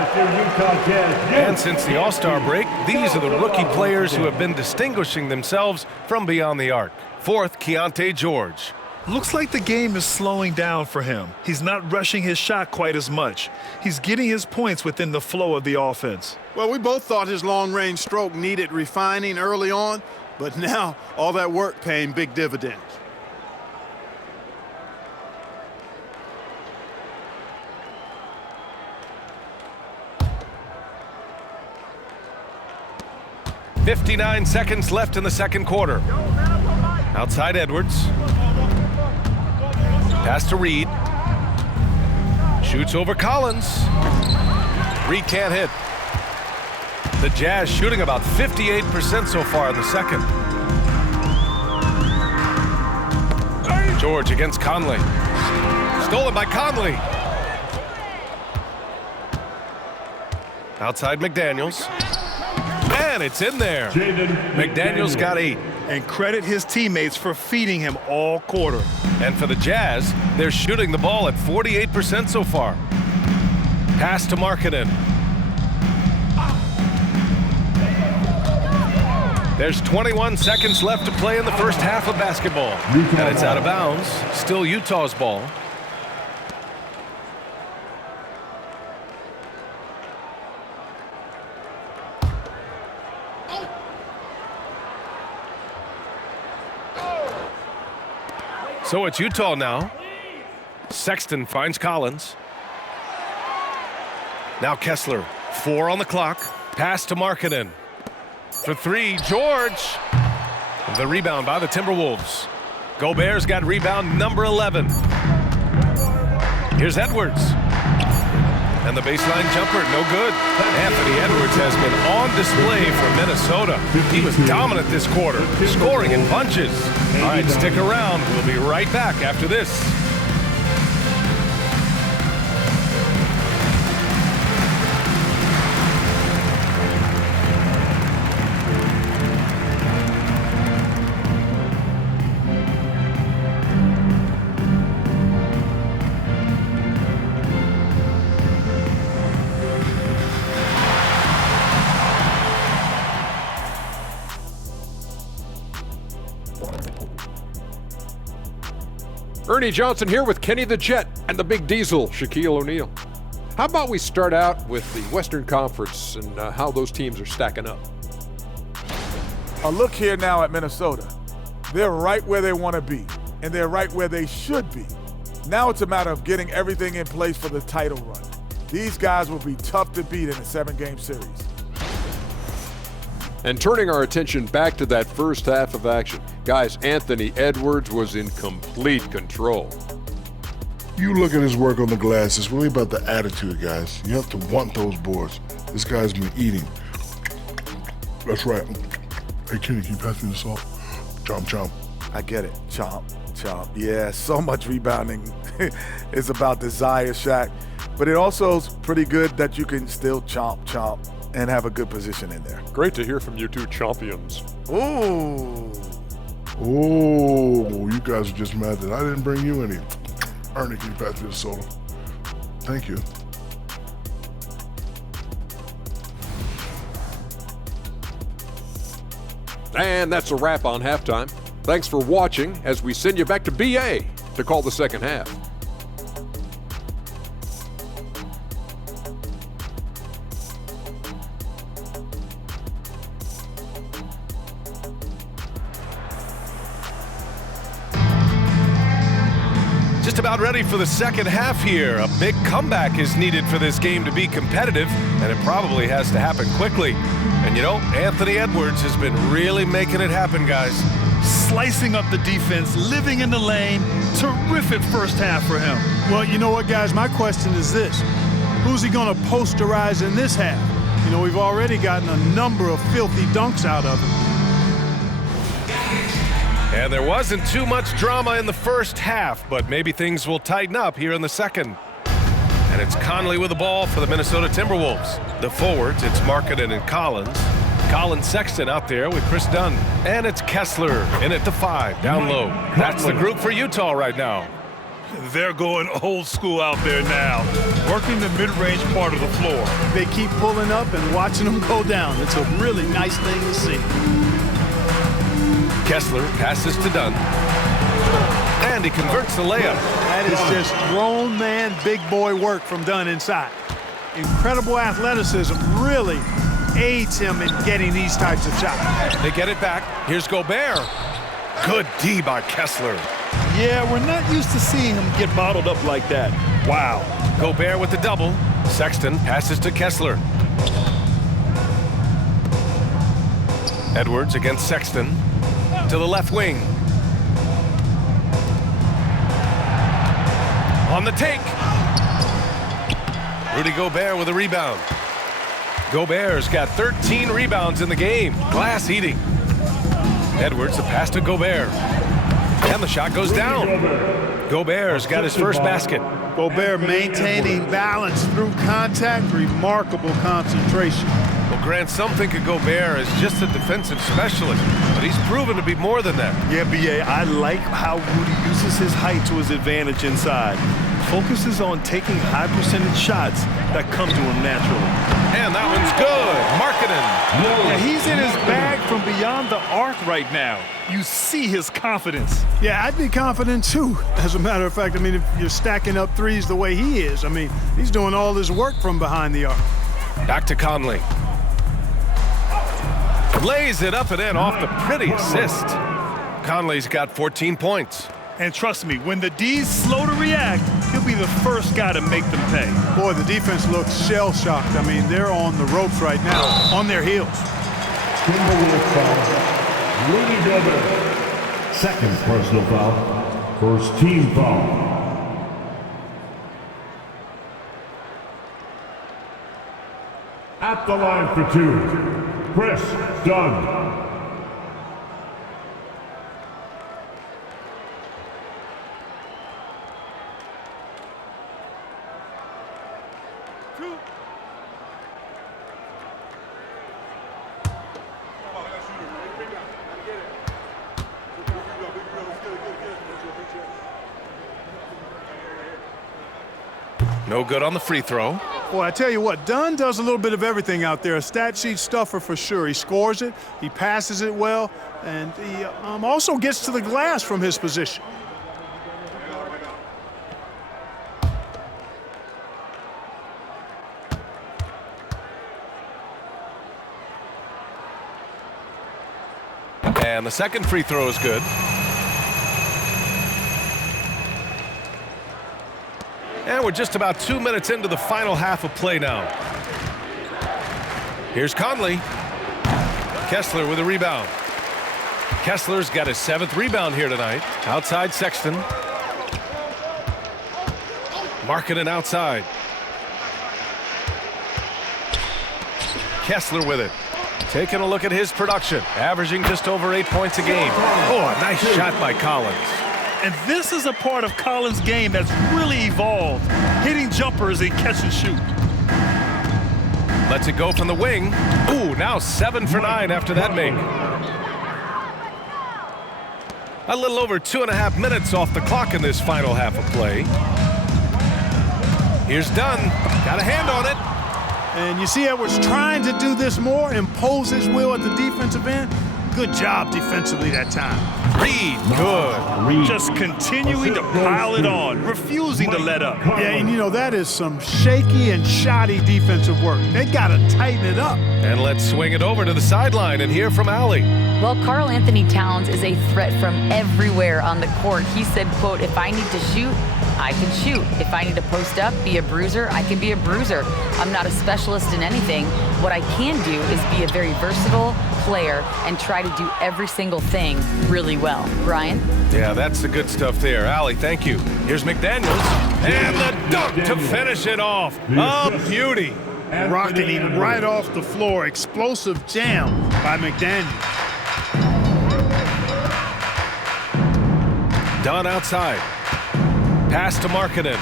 And since the All-Star break, these are the rookie players who have been distinguishing themselves from beyond the arc. 4th, Keontae George. Looks like the game is slowing down for him. He's not rushing his shot quite as much. He's getting his points within the flow of the offense. Well, we both thought his long-range stroke needed refining early on, but now all that work paying big dividends. .59 seconds left in the second quarter. Outside Edwards. Pass to Reed. Shoots over Collins. Reed can't hit. The Jazz shooting about 58% so far in the second. George against Conley. Stolen by Conley. Outside McDaniels. And it's in there. McDaniels got 8. And credit his teammates for feeding him all quarter. And for the Jazz, they're shooting the ball at 48% so far. Pass to Markkanen. There's 21 seconds left to play in the first half of basketball. And it's out of bounds. Still Utah's ball. So it's Utah now. Sexton finds Collins. Now Kessler. 4 on the clock. Pass to Markkanen. For 3, George. The rebound by the Timberwolves. Gobert's got rebound number 11. Here's Edwards. And the baseline jumper, no good. Anthony Edwards has been on display for Minnesota. He was dominant this quarter, scoring in bunches. All right, stick around. We'll be right back after this. Ernie Johnson here with Kenny the Jet and the Big Diesel, Shaquille O'Neal. How about we start out with the Western Conference and how those teams are stacking up? A look here now at Minnesota. They're right where they want to be, and they're right where they should be. Now it's a matter of getting everything in place for the title run. These guys will be tough to beat in a 7-game series. And turning our attention back to that first half of action, guys, Anthony Edwards was in complete control. You look at his work on the glass, it's really about the attitude, guys. You have to want those boards. This guy's been eating. That's right. Hey, Kenny, can you pass me the salt? Chomp, chomp. I get it. Chomp, chomp. Yeah, so much rebounding. It's about desire, Shaq. But it also is pretty good that you can still chomp, chomp, and have a good position in there. Great to hear from you two champions. Ooh. Oh, you guys are just mad that I didn't bring you any. Ernie, can you pass me the soda? Thank you. And that's a wrap on halftime. Thanks for watching as we send you back to BA to call the second half. Just about ready for the second half here. A big comeback is needed for this game to be competitive, and it probably has to happen quickly. And you know, Anthony Edwards has been really making it happen, guys. Slicing up the defense, living in the lane. Terrific first half for him. Well, you know what, guys? My question is this. Who's he going to posterize in this half? You know, we've already gotten a number of filthy dunks out of him. And there wasn't too much drama in the first half, but maybe things will tighten up here in the second. And it's Conley with the ball for the Minnesota Timberwolves. The forwards, it's Markkanen and Collins. Colin Sexton out there with Chris Dunn. And it's Kessler in at the 5, down low. That's the group for Utah right now. They're going old school out there now, working the mid-range part of the floor. They keep pulling up and watching them go down. It's a really nice thing to see. Kessler passes to Dunn. And he converts the layup. That is just grown man, big boy work from Dunn inside. Incredible athleticism really aids him in getting these types of shots. They get it back. Here's Gobert. Good D by Kessler. Yeah, we're not used to seeing him get bottled up like that. Wow. Gobert with the double. Sexton passes to Kessler. Edwards against Sexton. To the left wing. On the take. Rudy Gobert with a rebound. Gobert's got 13 rebounds in the game. Glass eating. Edwards, the pass to Gobert. And the shot goes down. Gobert's got his first basket. Gobert maintaining balance through contact, remarkable concentration. Well, Grant, some think of Gobert as just a defensive specialist, but he's proven to be more than that. Yeah, B.A., I like how Rudy uses his height to his advantage inside. Focuses on taking high percentage shots that come to him naturally. And that one's good. Markkanen. Yeah, he's in his bag from beyond the arc right now. You see his confidence. Yeah, I'd be confident too. As a matter of fact, I mean, if you're stacking up threes the way he is, I mean, he's doing all his work from behind the arc. Back to Conley. Lays it up and in off the pretty assist. Conley's got 14 points. And trust me, when the D's slow to react, he'll be the first guy to make them pay. Boy, the defense looks shell-shocked. I mean, they're on the ropes right now, on their heels. Timberwolves foul. Rudy Gobert. Second personal foul. First team foul. At the line for two, Chris Dunn. No good on the free throw. Boy, I tell you what, Dunn does a little bit of everything out there. A stat sheet stuffer for sure. He scores it, he passes it well, and he also gets to the glass from his position. And the second free throw is good. And we're just about 2 minutes into the final half of play now. Here's Conley. Kessler with a rebound. Kessler's got his 7th rebound here tonight. Outside Sexton. Markkanen outside. Kessler with it. Taking a look at his production. Averaging just over 8 points a game. Oh, a nice shot by Collins. And this is a part of Colin's game that's really evolved. Hitting jumpers and catch and shoot. Lets it go from the wing. Ooh, now 7 for 9 after that make. A little over 2.5 minutes off the clock in this final half of play. Here's Dunn. Got a hand on it. And you see Edwards trying to do this more, impose his will at the defensive end. Good job defensively that time. Reed, good. Just continuing to pile it on, refusing to let up. Yeah, and you know, that is some shaky and shoddy defensive work. They got to tighten it up. And let's swing it over to the sideline and hear from Allie. Well, Karl Anthony Towns is a threat from everywhere on the court. He said, quote, if I need to shoot, I can shoot. If I need to post up, be a bruiser, I can be a bruiser. I'm not a specialist in anything. What I can do is be a very versatile player and try to do every single thing really well. Brian? Yeah, that's the good stuff there. Allie, thank you. Here's McDaniels. And the dunk to finish it off. A beauty. Rocketing right off the floor. Explosive jam by McDaniels. Dunn outside. Pass to Markkanen.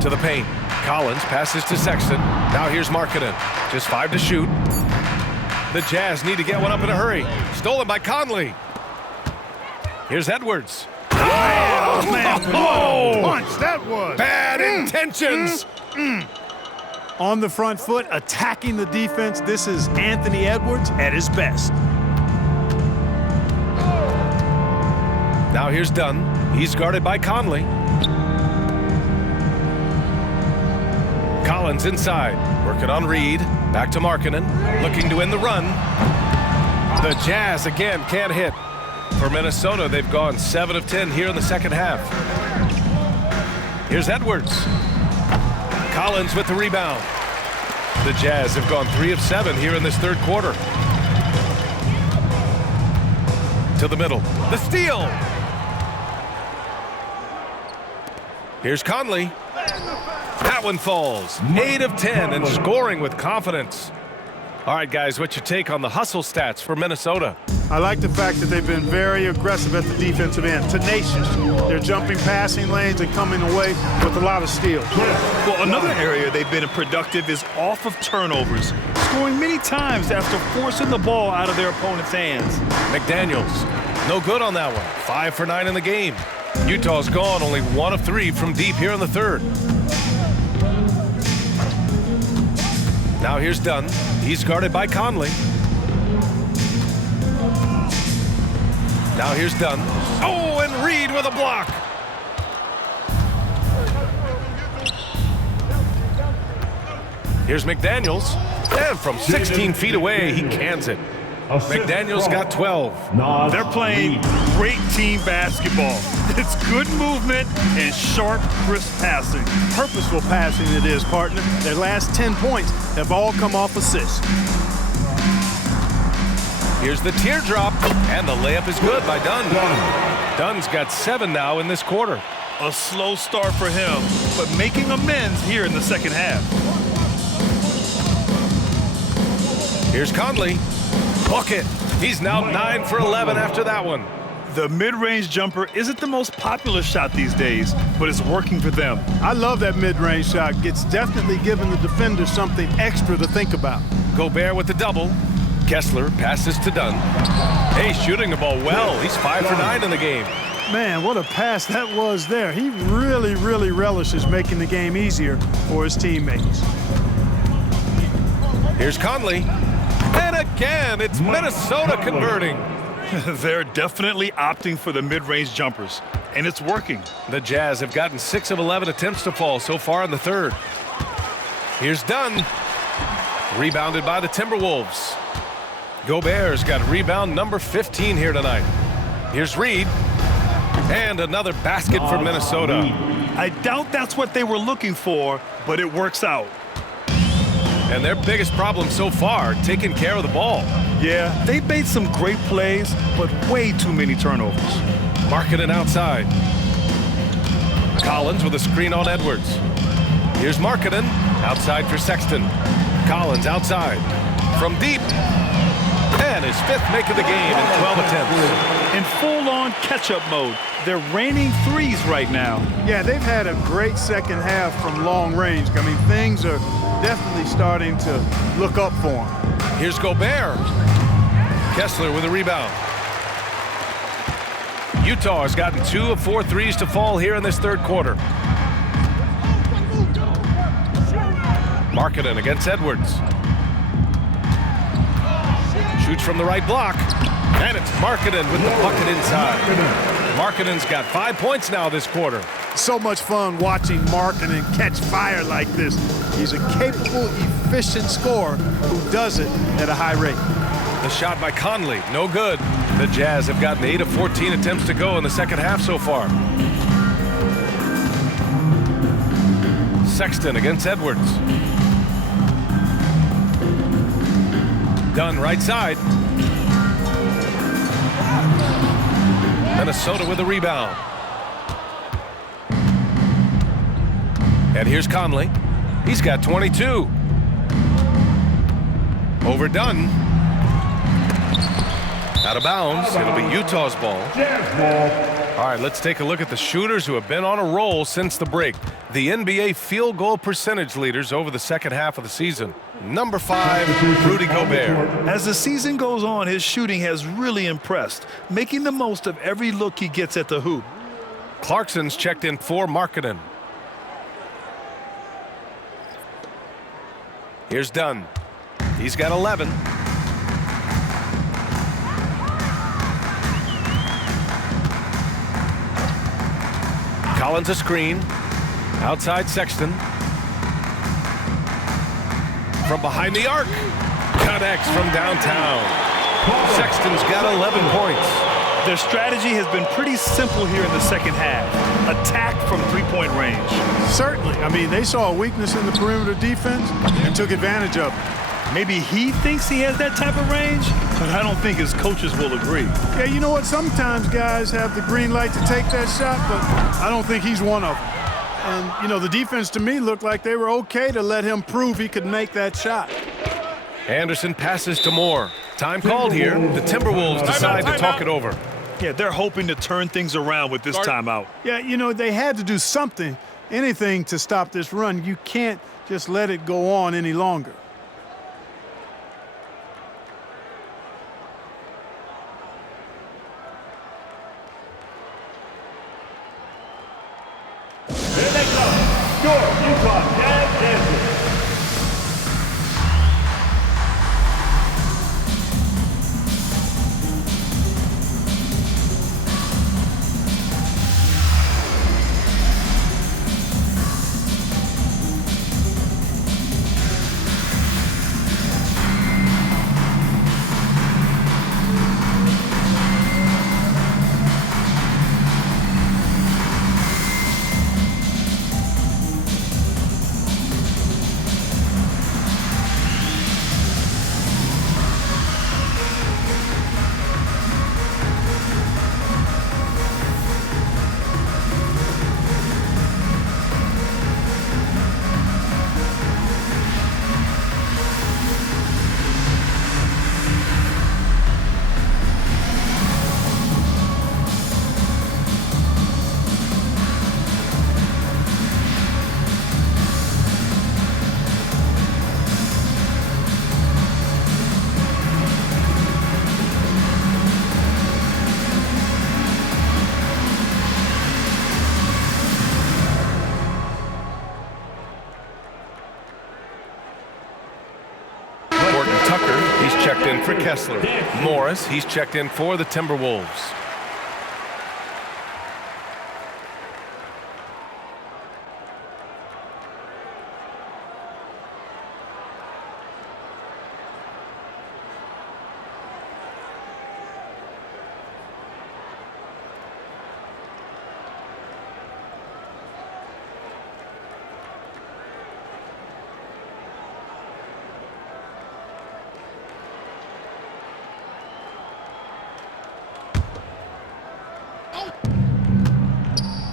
To the paint. Collins passes to Sexton. Now here's Markkanen. Just 5 to shoot. The Jazz need to get one up in a hurry. Stolen by Conley. Here's Edwards. Oh, man, what a punch that was. Bad intentions. On the front foot, attacking the defense. This is Anthony Edwards at his best. Now here's Dunn. He's guarded by Conley. Collins inside, working on Reed. Back to Markkanen, looking to win the run. The Jazz again can't hit. For Minnesota, they've gone 7 of 10 here in the second half. Here's Edwards. Collins with the rebound. The Jazz have gone 3 of 7 here in this third quarter. To the middle, the steal. Here's Conley. That one falls. 8 of 10 and scoring with confidence. All right, guys, what's your take on the hustle stats for Minnesota? I like the fact that they've been very aggressive at the defensive end, tenacious. They're jumping passing lanes and coming away with a lot of steals. Well, another area they've been productive is off of turnovers, scoring many times after forcing the ball out of their opponent's hands. McDaniels, no good on that one. 5 for 9 in the game. Utah's gone only 1 of 3 from deep here in the third. Now here's Dunn. He's guarded by Conley. Now here's Dunn. Oh, and Reed with a block. Here's McDaniels. And from 16 feet away, he cans it. McDaniels got 12. They're playing great team basketball. It's good movement and sharp, crisp passing. Purposeful passing it is, partner. Their last 10 points have all come off assists. Here's the teardrop, and the layup is good by Dunn. Dunn's got 7 now in this quarter. A slow start for him, but making amends here in the second half. Here's Conley. Bucket. He's now 9 for 11 after that one. The mid-range jumper isn't the most popular shot these days, but it's working for them. I love that mid-range shot. It's definitely giving the defender something extra to think about. Gobert with the double. Kessler passes to Dunn. Hey, shooting the ball well. He's 5 for 9 in the game. Man, what a pass that was there. He really, really relishes making the game easier for his teammates. Here's Conley. And again, it's Minnesota converting. They're definitely opting for the mid-range jumpers, and it's working. The Jazz have gotten 6 of 11 attempts to fall so far in the third. Here's Dunn. Rebounded by the Timberwolves. Gobert's got rebound number 15 here tonight. Here's Reed. And another basket for Minnesota. I doubt that's what they were looking for, but it works out. And their biggest problem so far, taking care of the ball. Yeah, they've made some great plays, but way too many turnovers. Markkanen outside. Collins with a screen on Edwards. Here's Markkanen, outside for Sexton. Collins outside. From deep. And his 5th make of the game in 12 attempts. In full-on catch-up mode. They're raining threes right now. Yeah, they've had a great second half from long range. I mean, things are definitely starting to look up for him. Here's Gobert. Kessler with a rebound. Utah has gotten 2 of 4 threes to fall here in this third quarter. Markkanen against Edwards. Shoots from the right block. And it's Markkanen with the bucket inside. Markkanen's got 5 points now this quarter. So much fun watching Markkanen catch fire like this. He's a capable, efficient scorer who does it at a high rate. The shot by Conley, no good. The Jazz have gotten 8 of 14 attempts to go in the second half so far. Sexton against Edwards. Dunn right side. Minnesota with a rebound. And here's Conley. He's got 22. Overdone. Out of bounds. It'll be Utah's ball. All right, let's take a look at the shooters who have been on a roll since the break. The NBA field goal percentage leaders over the second half of the season. Number 5, Rudy Gobert. As the season goes on, his shooting has really impressed, making the most of every look he gets at the hoop. Clarkson's checked in for Markkanen. Here's Dunn. He's got 11. Collins a screen. Outside Sexton. From behind the arc. Connects from downtown. Sexton's got 11 points. Their strategy has been pretty simple here in the second half. Attack from three-point range. Certainly. I mean, they saw a weakness in the perimeter defense and took advantage of it. Maybe he thinks he has that type of range, but I don't think his coaches will agree. Yeah, you know what? Sometimes guys have the green light to take that shot, but I don't think he's one of them. And, you know, the defense to me looked like they were okay to let him prove he could make that shot. Anderson passes to Moore. Time called here. The Timberwolves decide to talk it over. Yeah, they're hoping to turn things around with this timeout. Yeah, you know, they had to do something, anything to stop this run. You can't just let it go on any longer. Here they come. Your Utah Jazz Dancers. Checked in for Kessler. Morris, he's checked in for the Timberwolves.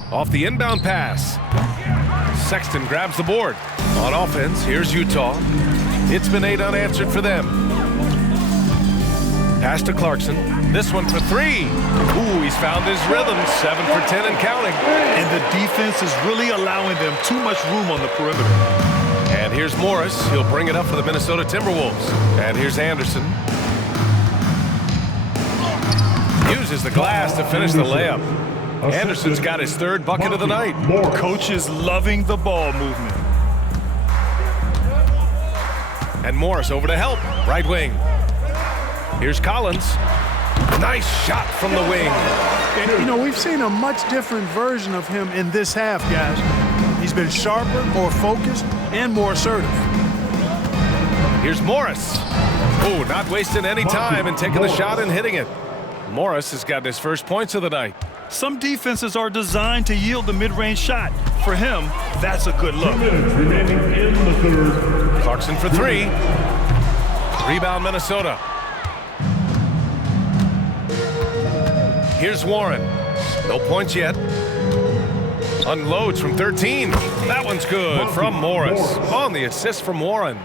Off the inbound pass. Sexton grabs the board. On offense, here's Utah. It's been 8 unanswered for them. Pass to Clarkson. This one for 3. Ooh, he's found his rhythm. 7 for 10 and counting. And the defense is really allowing them too much room on the perimeter. And here's Morris. He'll bring it up for the Minnesota Timberwolves. And here's Anderson. Uses the glass to finish the layup. Anderson's got his 3rd bucket of the night. Coach is loving the ball movement. And Morris over to help. Right wing. Here's Collins. Nice shot from the wing. And, you know, we've seen a much different version of him in this half, guys. He's been sharper, more focused, and more assertive. Here's Morris. Oh, not wasting any time and taking the shot and hitting it. Morris has gotten his 1st points of the night. Some defenses are designed to yield the mid-range shot. For him, that's a good look. 2 minutes remaining in the 3rd. Clarkson for 3. Rebound Minnesota. Here's Warren. No points yet. Unloads from 13. That one's good from Morris. On the assist from Warren.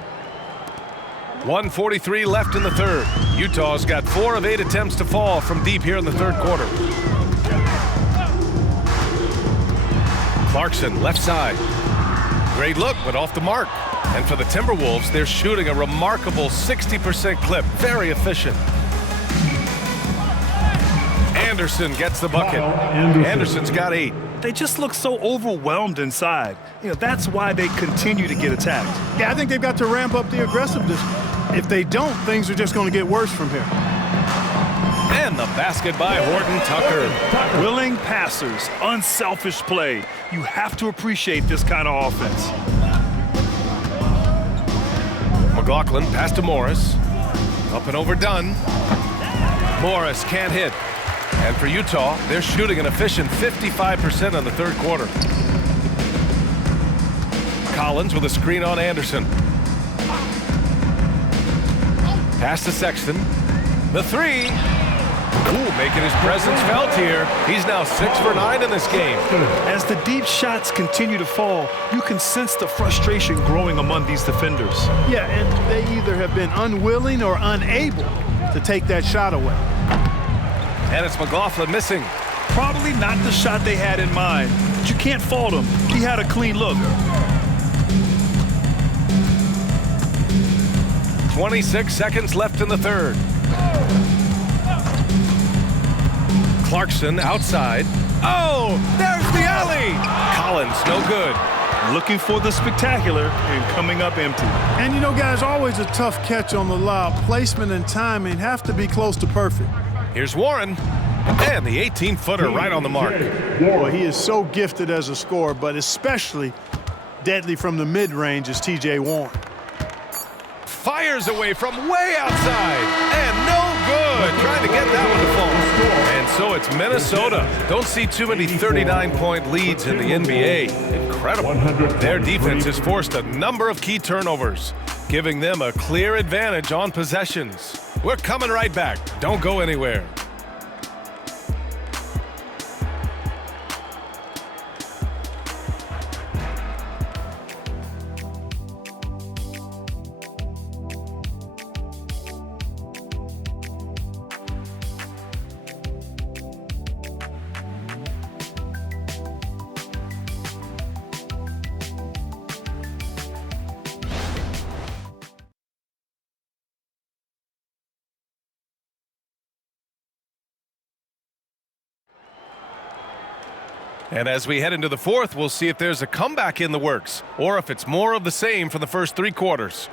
1:43 left in the 3rd. Utah's got 4 of 8 attempts to fall from deep here in the 3rd quarter. Clarkson, left side. Great look, but off the mark. And for the Timberwolves, they're shooting a remarkable 60% clip. Very efficient. Anderson gets the bucket. Anderson's got 8. they just look so overwhelmed inside. That's why they continue to get attacked. Yeah, I think they've got to ramp up the aggressiveness. If they don't, things are just going to get worse from here. And the basket by Horton Tucker. Willing passers, unselfish play. You have to appreciate this kind of offense. McLaughlin pass to Morris. Up and over Dunn. Morris can't hit. And for Utah, they're shooting an efficient 55% in the third quarter. Collins with a screen on Anderson. Pass to Sexton. The three. Ooh, making his presence felt here. He's now 6 for 9 in this game. As the deep shots continue to fall, you can sense the frustration growing among these defenders. Yeah, and they either have been unwilling or unable to take that shot away. And it's McLaughlin missing. Probably not the shot they had in mind, but you can't fault him. He had a clean look. 26 seconds left in the third. Clarkson outside. Oh, there's the alley. Collins, no good. Looking for the spectacular and coming up empty. And guys, always a tough catch on the lob. Placement and timing have to be close to perfect. Here's Warren. And the 18-footer right on the mark. Boy, he is so gifted as a scorer, but especially deadly from the mid-range is T.J. Warren. Fires away from way outside. And no good. Trying to get that one to fall. And so it's Minnesota. Don't see too many 39-point leads in the NBA. Incredible. Their defense has forced a number of key turnovers, giving them a clear advantage on possessions. We're coming right back. Don't go anywhere. And as we head into the fourth, we'll see if there's a comeback in the works or if it's more of the same for the first 3 quarters.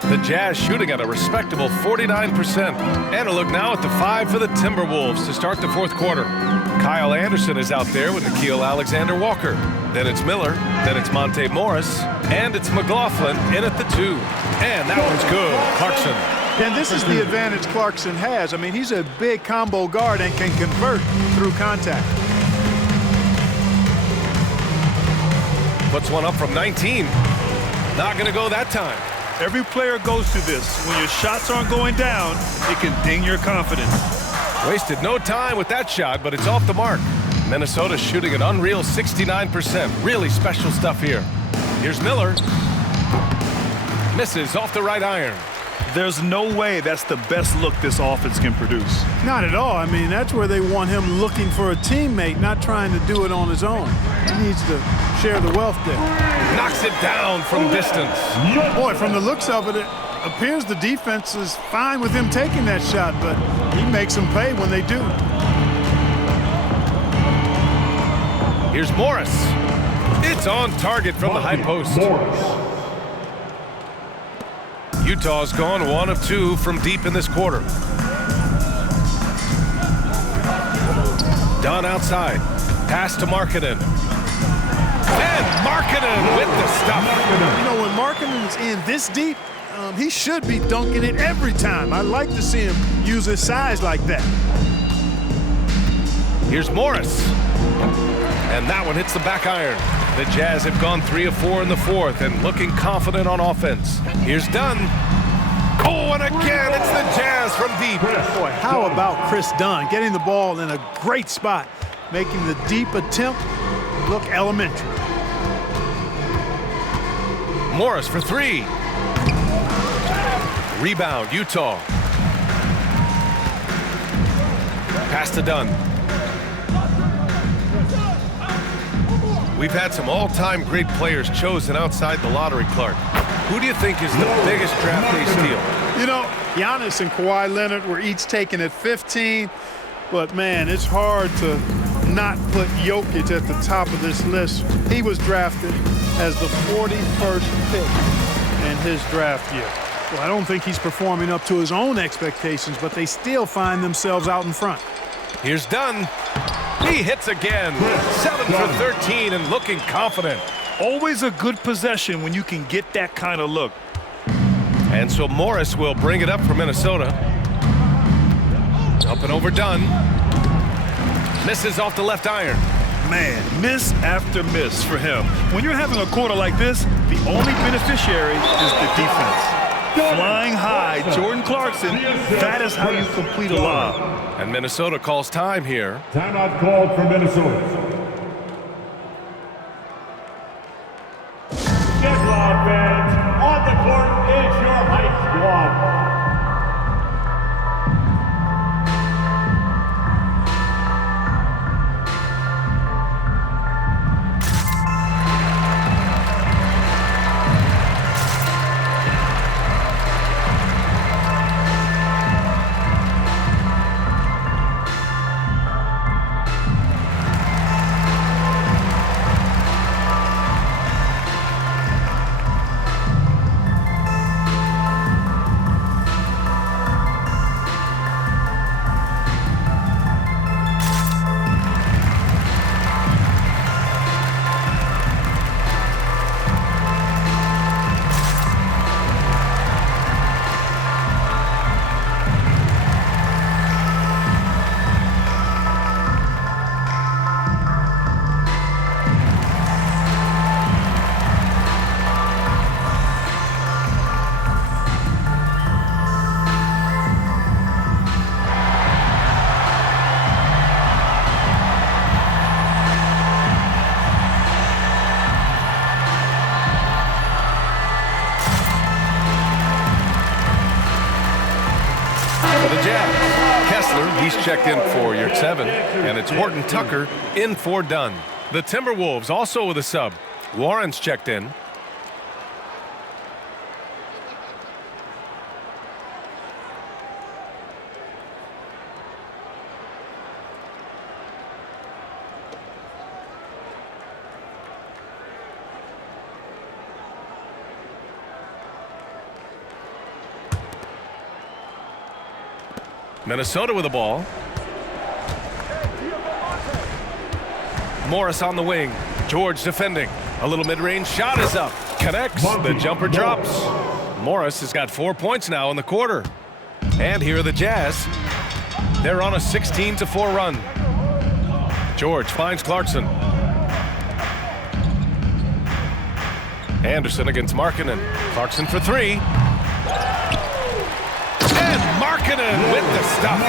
The Jazz shooting at a respectable 49%. And a look now at the 5 for the Timberwolves to start the fourth quarter. Kyle Anderson is out there with Nickeil Alexander-Walker. Then it's Miller, then it's Monte Morris, and it's McLaughlin in at the 2. And that one's good. Clarkson. And this is the advantage Clarkson has. I mean, he's a big combo guard and can convert through contact. Puts one up from 19. Not going to go that time. Every player goes through this. When your shots aren't going down, it can ding your confidence. Wasted no time with that shot, but it's off the mark. Minnesota shooting an unreal 69%. Really special stuff here. Here's Miller. Misses off the right iron. There's no way that's the best look this offense can produce. Not at all. I mean, that's where they want him looking for a teammate, not trying to do it on his own. He needs to share the wealth there. Knocks it down from distance. Boy, from the looks of it, it appears the defense is fine with him taking that shot, but he makes them pay when they do. Here's Morris. It's on target from the high post. Utah's gone 1 of 2 from deep in this quarter. Dunn outside. Pass to Markkanen. And Markkanen with the stuff. You know, when Markkanen's in this deep, he should be dunking it every time. I'd like to see him use his size like that. Here's Morris. And that one hits the back iron. The Jazz have gone 3 of 4 in the fourth and looking confident on offense. Here's Dunn. Oh, and again, it's the Jazz from deep. Boy, how about Chris Dunn getting the ball in a great spot, making the deep attempt look elementary. Morris for 3. Rebound, Utah. Pass to Dunn. We've had some all-time great players chosen outside the lottery, Clark. Who do you think is the biggest draft day steal? You know, Giannis and Kawhi Leonard were each taken at 15, but man, it's hard to not put Jokic at the top of this list. He was drafted as the 41st pick in his draft year. Well, I don't think he's performing up to his own expectations, but they still find themselves out in front. Here's Dunn. He hits again. 7 for 13 and looking confident. Always a good possession when you can get that kind of look. And so Morris will bring it up for Minnesota. Up and over Dunn. Misses off the left iron. Man, miss after miss for him. When you're having a quarter like this, the only beneficiary is the defense. Flying high, Jordan Clarkson, that is how you complete a lob. And Minnesota calls time here. Timeout called for Minnesota. Squad fans, on the court is your high squad. He's checked in for your 7, and it's Horton Tucker in for Dunn. The Timberwolves also with a sub. Warren's checked in. Minnesota with the ball. Morris on the wing. George defending. A little mid-range shot is up. Connects. The jumper drops. Morris has got 4 points now in the quarter. And here are the Jazz. They're on a 16-4 run. George finds Clarkson. Anderson against Markkanen. Clarkson for 3. Markkanen with the stuff.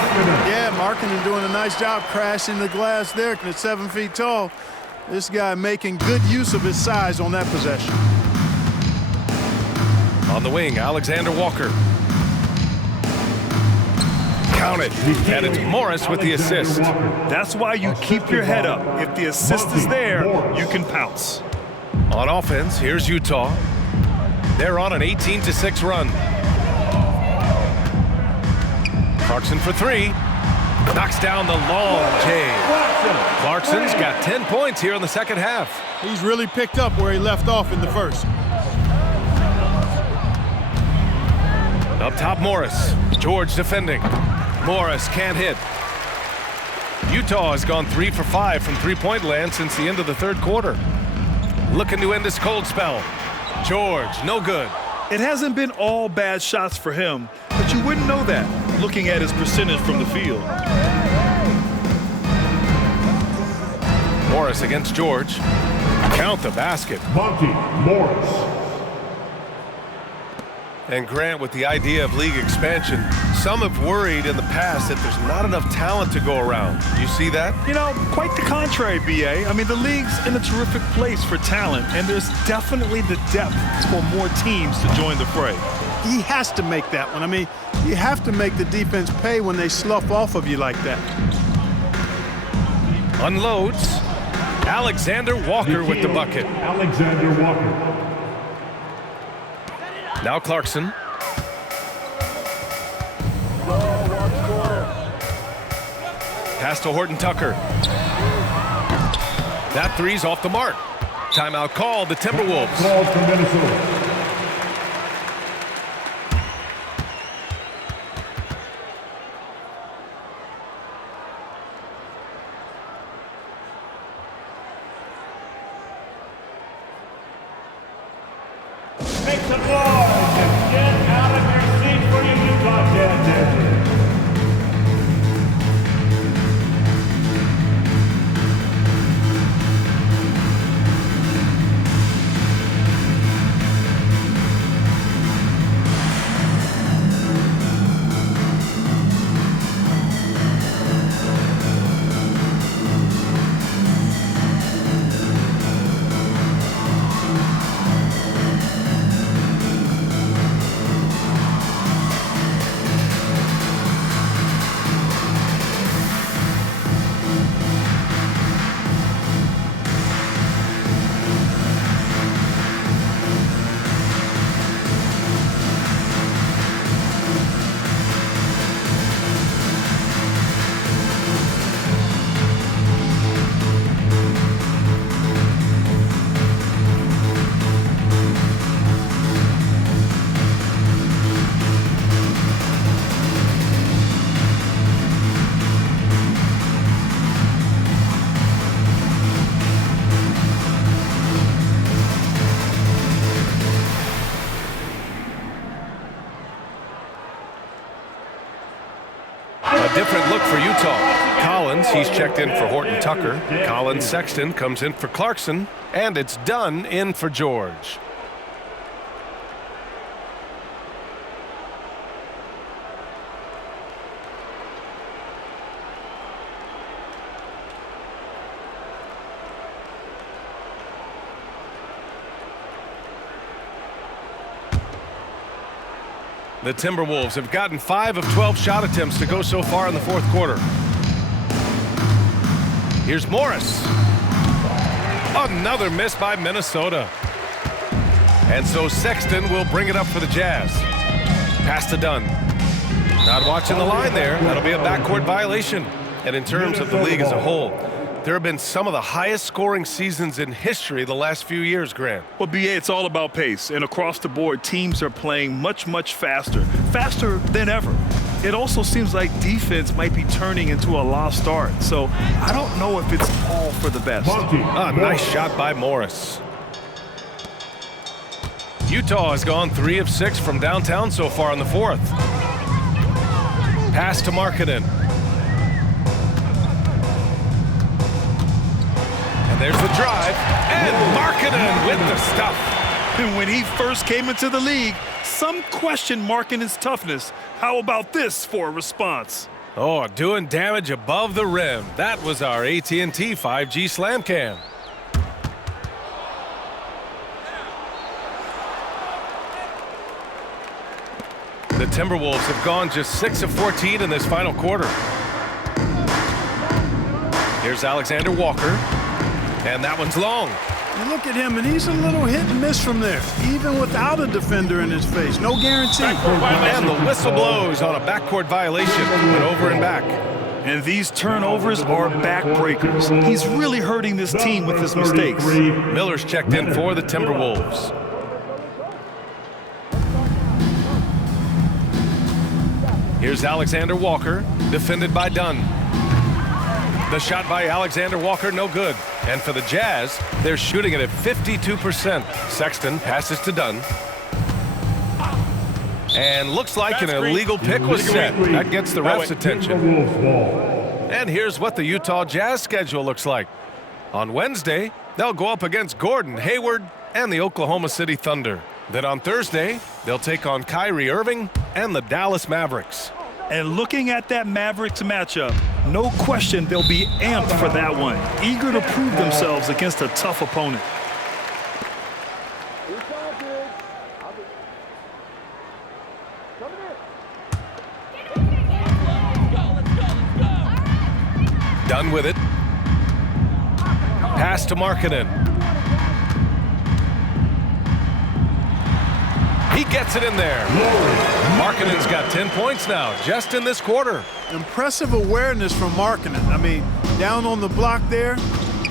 Yeah, Markkanen doing a nice job crashing the glass there at 7 feet tall. This guy making good use of his size on that possession. On the wing, Alexander Walker. Count it. And it's Morris with the assist. That's why you keep your head up. If the assist is there, you can pounce. On offense, here's Utah. They're on an 18-6 run. Clarkson for 3. Knocks down the long J. Clarkson's got 10 points here in the second half. He's really picked up where he left off in the first. Up top, Morris. George defending. Morris can't hit. Utah has gone 3 for 5 from three-point land since the end of the third quarter. Looking to end this cold spell. George, no good. It hasn't been all bad shots for him, but you wouldn't know that looking at his percentage from the field. Morris against George. Count the basket. Monty Morris. And Grant, with the idea of league expansion, some have worried in the past that there's not enough talent to go around. You see that? You know, quite the contrary, B.A. I mean, the league's in a terrific place for talent, and there's definitely the depth for more teams to join the fray. He has to make that one. I mean, you have to make the defense pay when they slough off of you like that. Unloads. Alexander Walker with the bucket. Alexander Walker. Now Clarkson. Pass to Horton Tucker. That three's off the mark. Timeout called, the Timberwolves. Called for Minnesota. Make some noise and get out of your seats for your Utah Jazz. Different look for Utah. Collins, he's checked in for Horton Tucker. Colin Sexton comes in for Clarkson. And it's done in for George. The Timberwolves have gotten 5 of 12 shot attempts to go so far in the fourth quarter. Here's Morris. Another miss by Minnesota. And so Sexton will bring it up for the Jazz. Pass to Dunn. Not watching the line there. That'll be a backcourt violation. And in terms of the league as a whole, there have been some of the highest scoring seasons in history the last few years, Grant. Well, BA, it's all about pace. And across the board, teams are playing much, much faster. Faster than ever. It also seems like defense might be turning into a lost art. So I don't know if it's all for the best. Nice shot by Morris. Utah has gone 3 of 6 from downtown so far in the fourth. Pass to Markkanen. And there's the drive, and Markkanen with the stuff. And when he first came into the league, some questioned Markkanen's toughness. How about this for a response? Oh, doing damage above the rim. That was our AT&T 5G slam cam. The Timberwolves have gone just 6 of 14 in this final quarter. Here's Alexander Walker. And that one's long. You look at him, and he's a little hit and miss from there, even without a defender in his face. No guarantee. And the whistle blows on a backcourt violation. Went over and back. And these turnovers are backbreakers. He's really hurting this team with his mistakes. Miller's checked in for the Timberwolves. Here's Alexander Walker, defended by Dunn. The shot by Alexander Walker, no good. And for the Jazz, they're shooting it at 52%. Sexton passes to Dunn. And looks like an illegal pick was set. That gets the ref's attention. And here's what the Utah Jazz schedule looks like. On Wednesday, they'll go up against Gordon Hayward and the Oklahoma City Thunder. Then on Thursday, they'll take on Kyrie Irving and the Dallas Mavericks. And looking at that Mavericks matchup, no question they'll be amped for that one, eager to prove themselves against a tough opponent. Done with it. Pass to Markkanen. He gets it in there. Markkanen's got 10 points now, just in this quarter. Impressive awareness from Markkanen. I mean, down on the block there,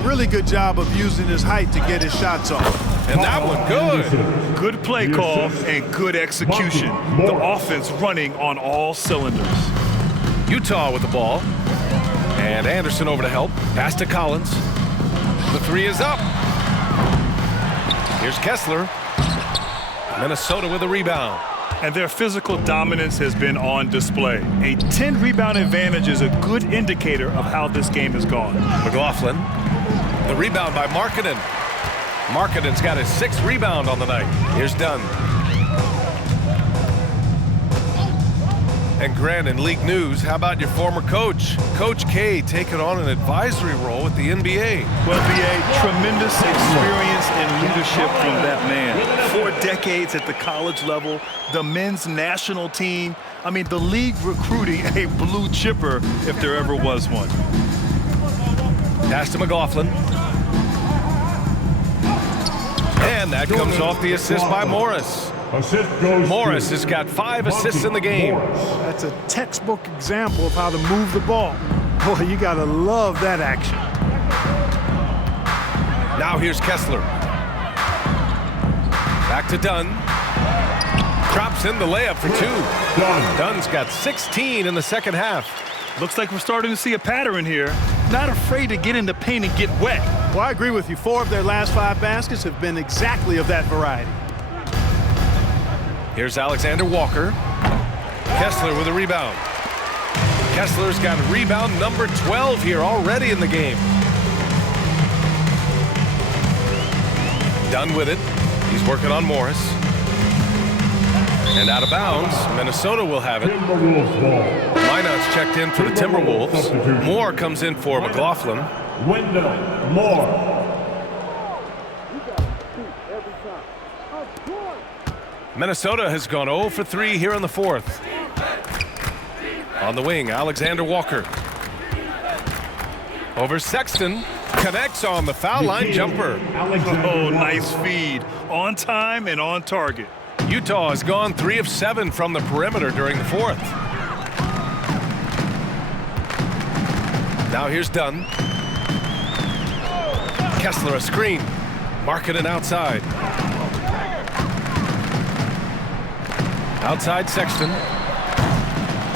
really good job of using his height to get his shots off. And that one good. Good play call and good execution. The offense running on all cylinders. Utah with the ball. And Anderson over to help. Pass to Collins. The three is up. Here's Kessler. Minnesota with a rebound. And their physical dominance has been on display. A 10-rebound advantage is a good indicator of how this game has gone. McLaughlin. The rebound by Markkanen. Markkanen's got his 6th rebound on the night. Here's Dunn. And Grant, in league news, how about your former coach? Coach K taking on an advisory role with the NBA. Well, BA, tremendous experience and leadership from that man. 4 decades at the college level, the men's national team. I mean, the league recruiting a blue chipper if there ever was one. Pass to McLaughlin. And that comes off the assist by Morris. Morris has got 5 assists in the game. That's a textbook example of how to move the ball. Boy, you gotta love that action. Now here's Kessler. Back to Dunn. Drops in the layup for 2. Dunn's got 16 in the second half. Looks like we're starting to see a pattern here. Not afraid to get in the paint and get wet. Well, I agree with you. 4 of their last 5 baskets have been exactly of that variety. Here's Alexander Walker. Kessler with a rebound. Kessler's got rebound number 12 here already in the game. Dunn with it. He's working on Morris. And out of bounds, Minnesota will have it. Minot's checked in for the Timberwolves. Moore comes in for McLaughlin. Wendell Moore. Minnesota has gone 0 for 3 here in the 4th. On the wing, Alexander Walker. Over Sexton. Connects on the foul line jumper. Oh, nice feed. On time and on target. Utah has gone 3 of 7 from the perimeter during the 4th. Now here's Dunn. Kessler a screen. Markkanen outside. Outside Sexton.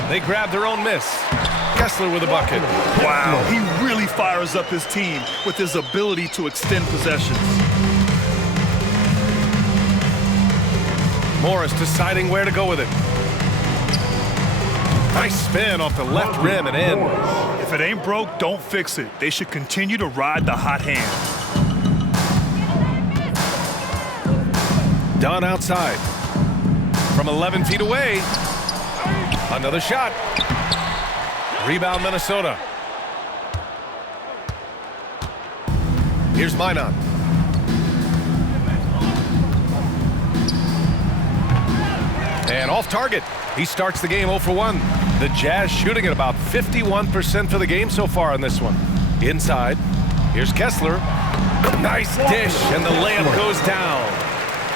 They grab their own miss. Kessler with a bucket. Wow, he really fires up his team with his ability to extend possessions. Morris deciding where to go with it. Nice spin off the left rim and in. If it ain't broke, don't fix it. They should continue to ride the hot hand. Dunn outside. From 11 feet away. Another shot. Rebound Minnesota. Here's Minot. And off target. He starts the game 0 for 1. The Jazz shooting at about 51% for the game so far in this one. Inside. Here's Kessler. Nice dish, and the layup goes down.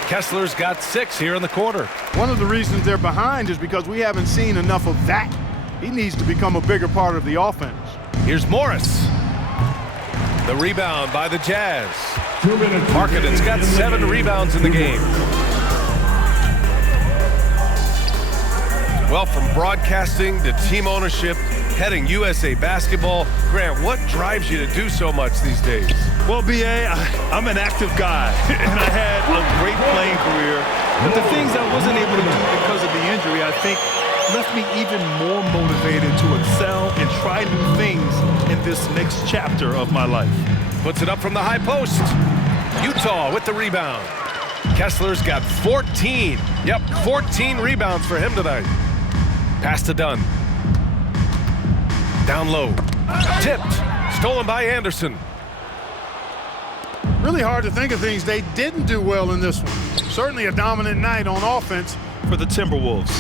Kessler's got 6 here in the quarter. One of the reasons they're behind is because we haven't seen enough of that. He needs to become a bigger part of the offense. Here's Morris. The rebound by the Jazz. Markkanen's got 7 rebounds in the game. Well, from broadcasting to team ownership, heading USA basketball, Grant, what drives you to do so much these days? Well, BA, I'm an active guy, and I had a great playing career. But the things I wasn't able to do because of the injury, I think, left me even more motivated to excel and try new things in this next chapter of my life. Puts it up from the high post. Utah with the rebound. Kessler's got 14. Yep, 14 rebounds for him tonight. Pass to Dunn. Down low. Tipped. Stolen by Anderson. Really hard to think of things they didn't do well in this one. Certainly a dominant night on offense for the Timberwolves.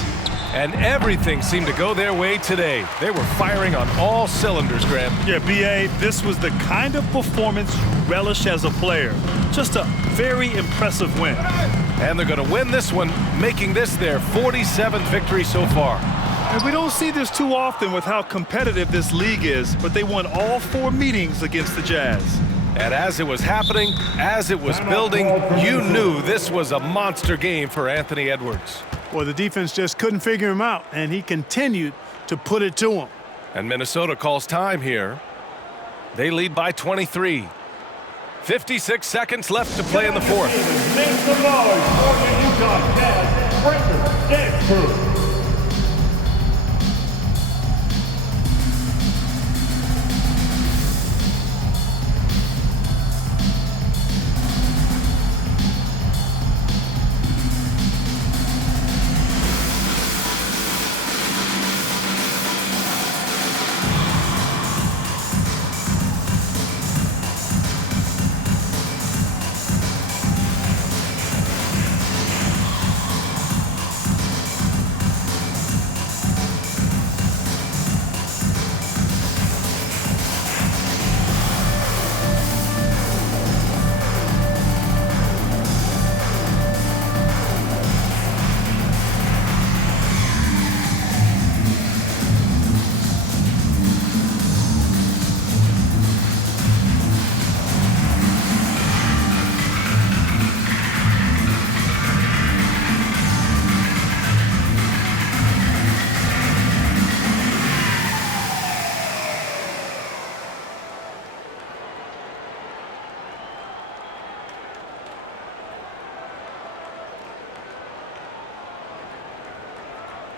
And everything seemed to go their way today. They were firing on all cylinders, Graham. Yeah, BA, this was the kind of performance you relish as a player. Just a very impressive win. And they're going to win this one, making this their 47th victory so far. And we don't see this too often with how competitive this league is, but they won all 4 meetings against the Jazz. And as it was happening, as it was building, you knew this was a monster game for Anthony Edwards. Well, the defense just couldn't figure him out, and he continued to put it to him. And Minnesota calls time here. They lead by 23. 56 seconds left to play in the fourth. Make some noise for the Utah Jazz Breaker Dance Crew.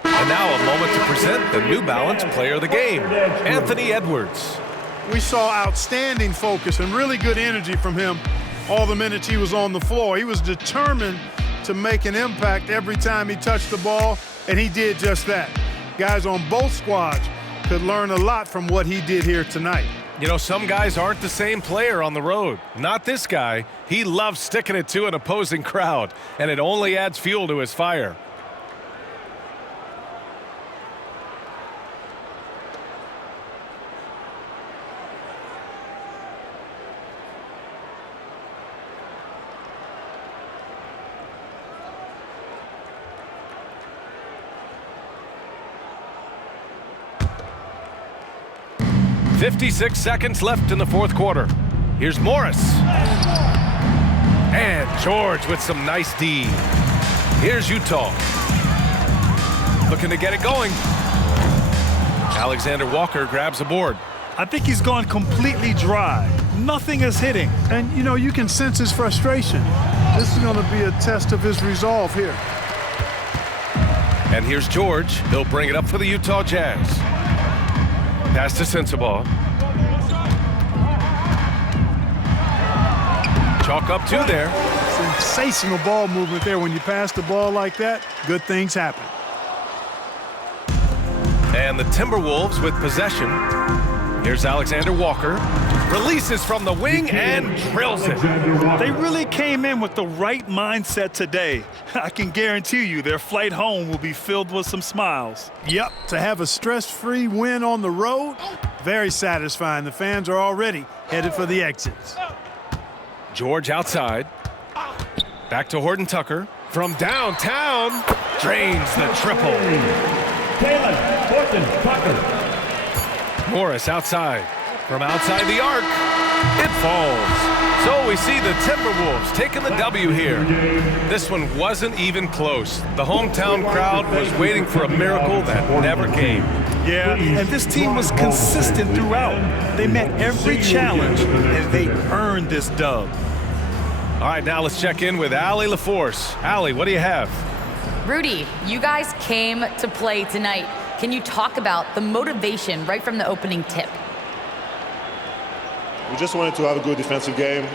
And now a moment to present the New Balance Player of the Game, Anthony Edwards. We saw outstanding focus and really good energy from him all the minutes he was on the floor. He was determined to make an impact every time he touched the ball, and he did just that. Guys on both squads could learn a lot from what he did here tonight. You know, some guys aren't the same player on the road. Not this guy. He loves sticking it to an opposing crowd, and it only adds fuel to his fire. "56 seconds left in the fourth quarter. Here's Morris. And George with some nice D. Here's Utah. Looking to get it going. Alexander Walker grabs a board. I think he's gone completely dry. Nothing is hitting. And, you know, you can sense his frustration. This is going to be a test of his resolve here. And here's George. He'll bring it up for the Utah Jazz. Pass to Sensabaugh. Chalk up 2 there. Sensational ball movement there. When you pass the ball like that, good things happen. And the Timberwolves with possession. Here's Alexander Walker. Releases from the wing and drills it. They really came in with the right mindset today. I can guarantee you their flight home will be filled with some smiles. Yep, to have a stress-free win on the road, very satisfying. The fans are already headed for the exits. George outside. Back to Horton Tucker. From downtown, drains the triple. Horton Tucker. Morris outside. From outside the arc, it falls. So we see the Timberwolves taking the W here. This one wasn't even close. The hometown crowd was waiting for a miracle that never came. Yeah, and this team was consistent throughout. They met every challenge, and they earned this dub. All right, now let's check in with Allie LaForce. Allie, what do you have? Rudy, you guys came to play tonight. Can you talk about the motivation right from the opening tip? We just wanted to have a good defensive game,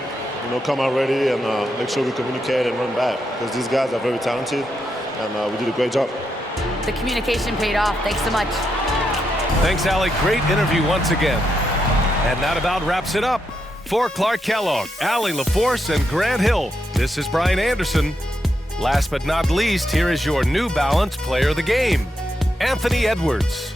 you know, come out ready and make sure we communicate and run back because these guys are very talented and we did a great job. The communication paid off. Thanks so much. Thanks, Allie. Great interview once again. And that about wraps it up. For Clark Kellogg, Allie LaForce, and Grant Hill, this is Brian Anderson. Last but not least, here is your New Balance Player of the Game, Anthony Edwards.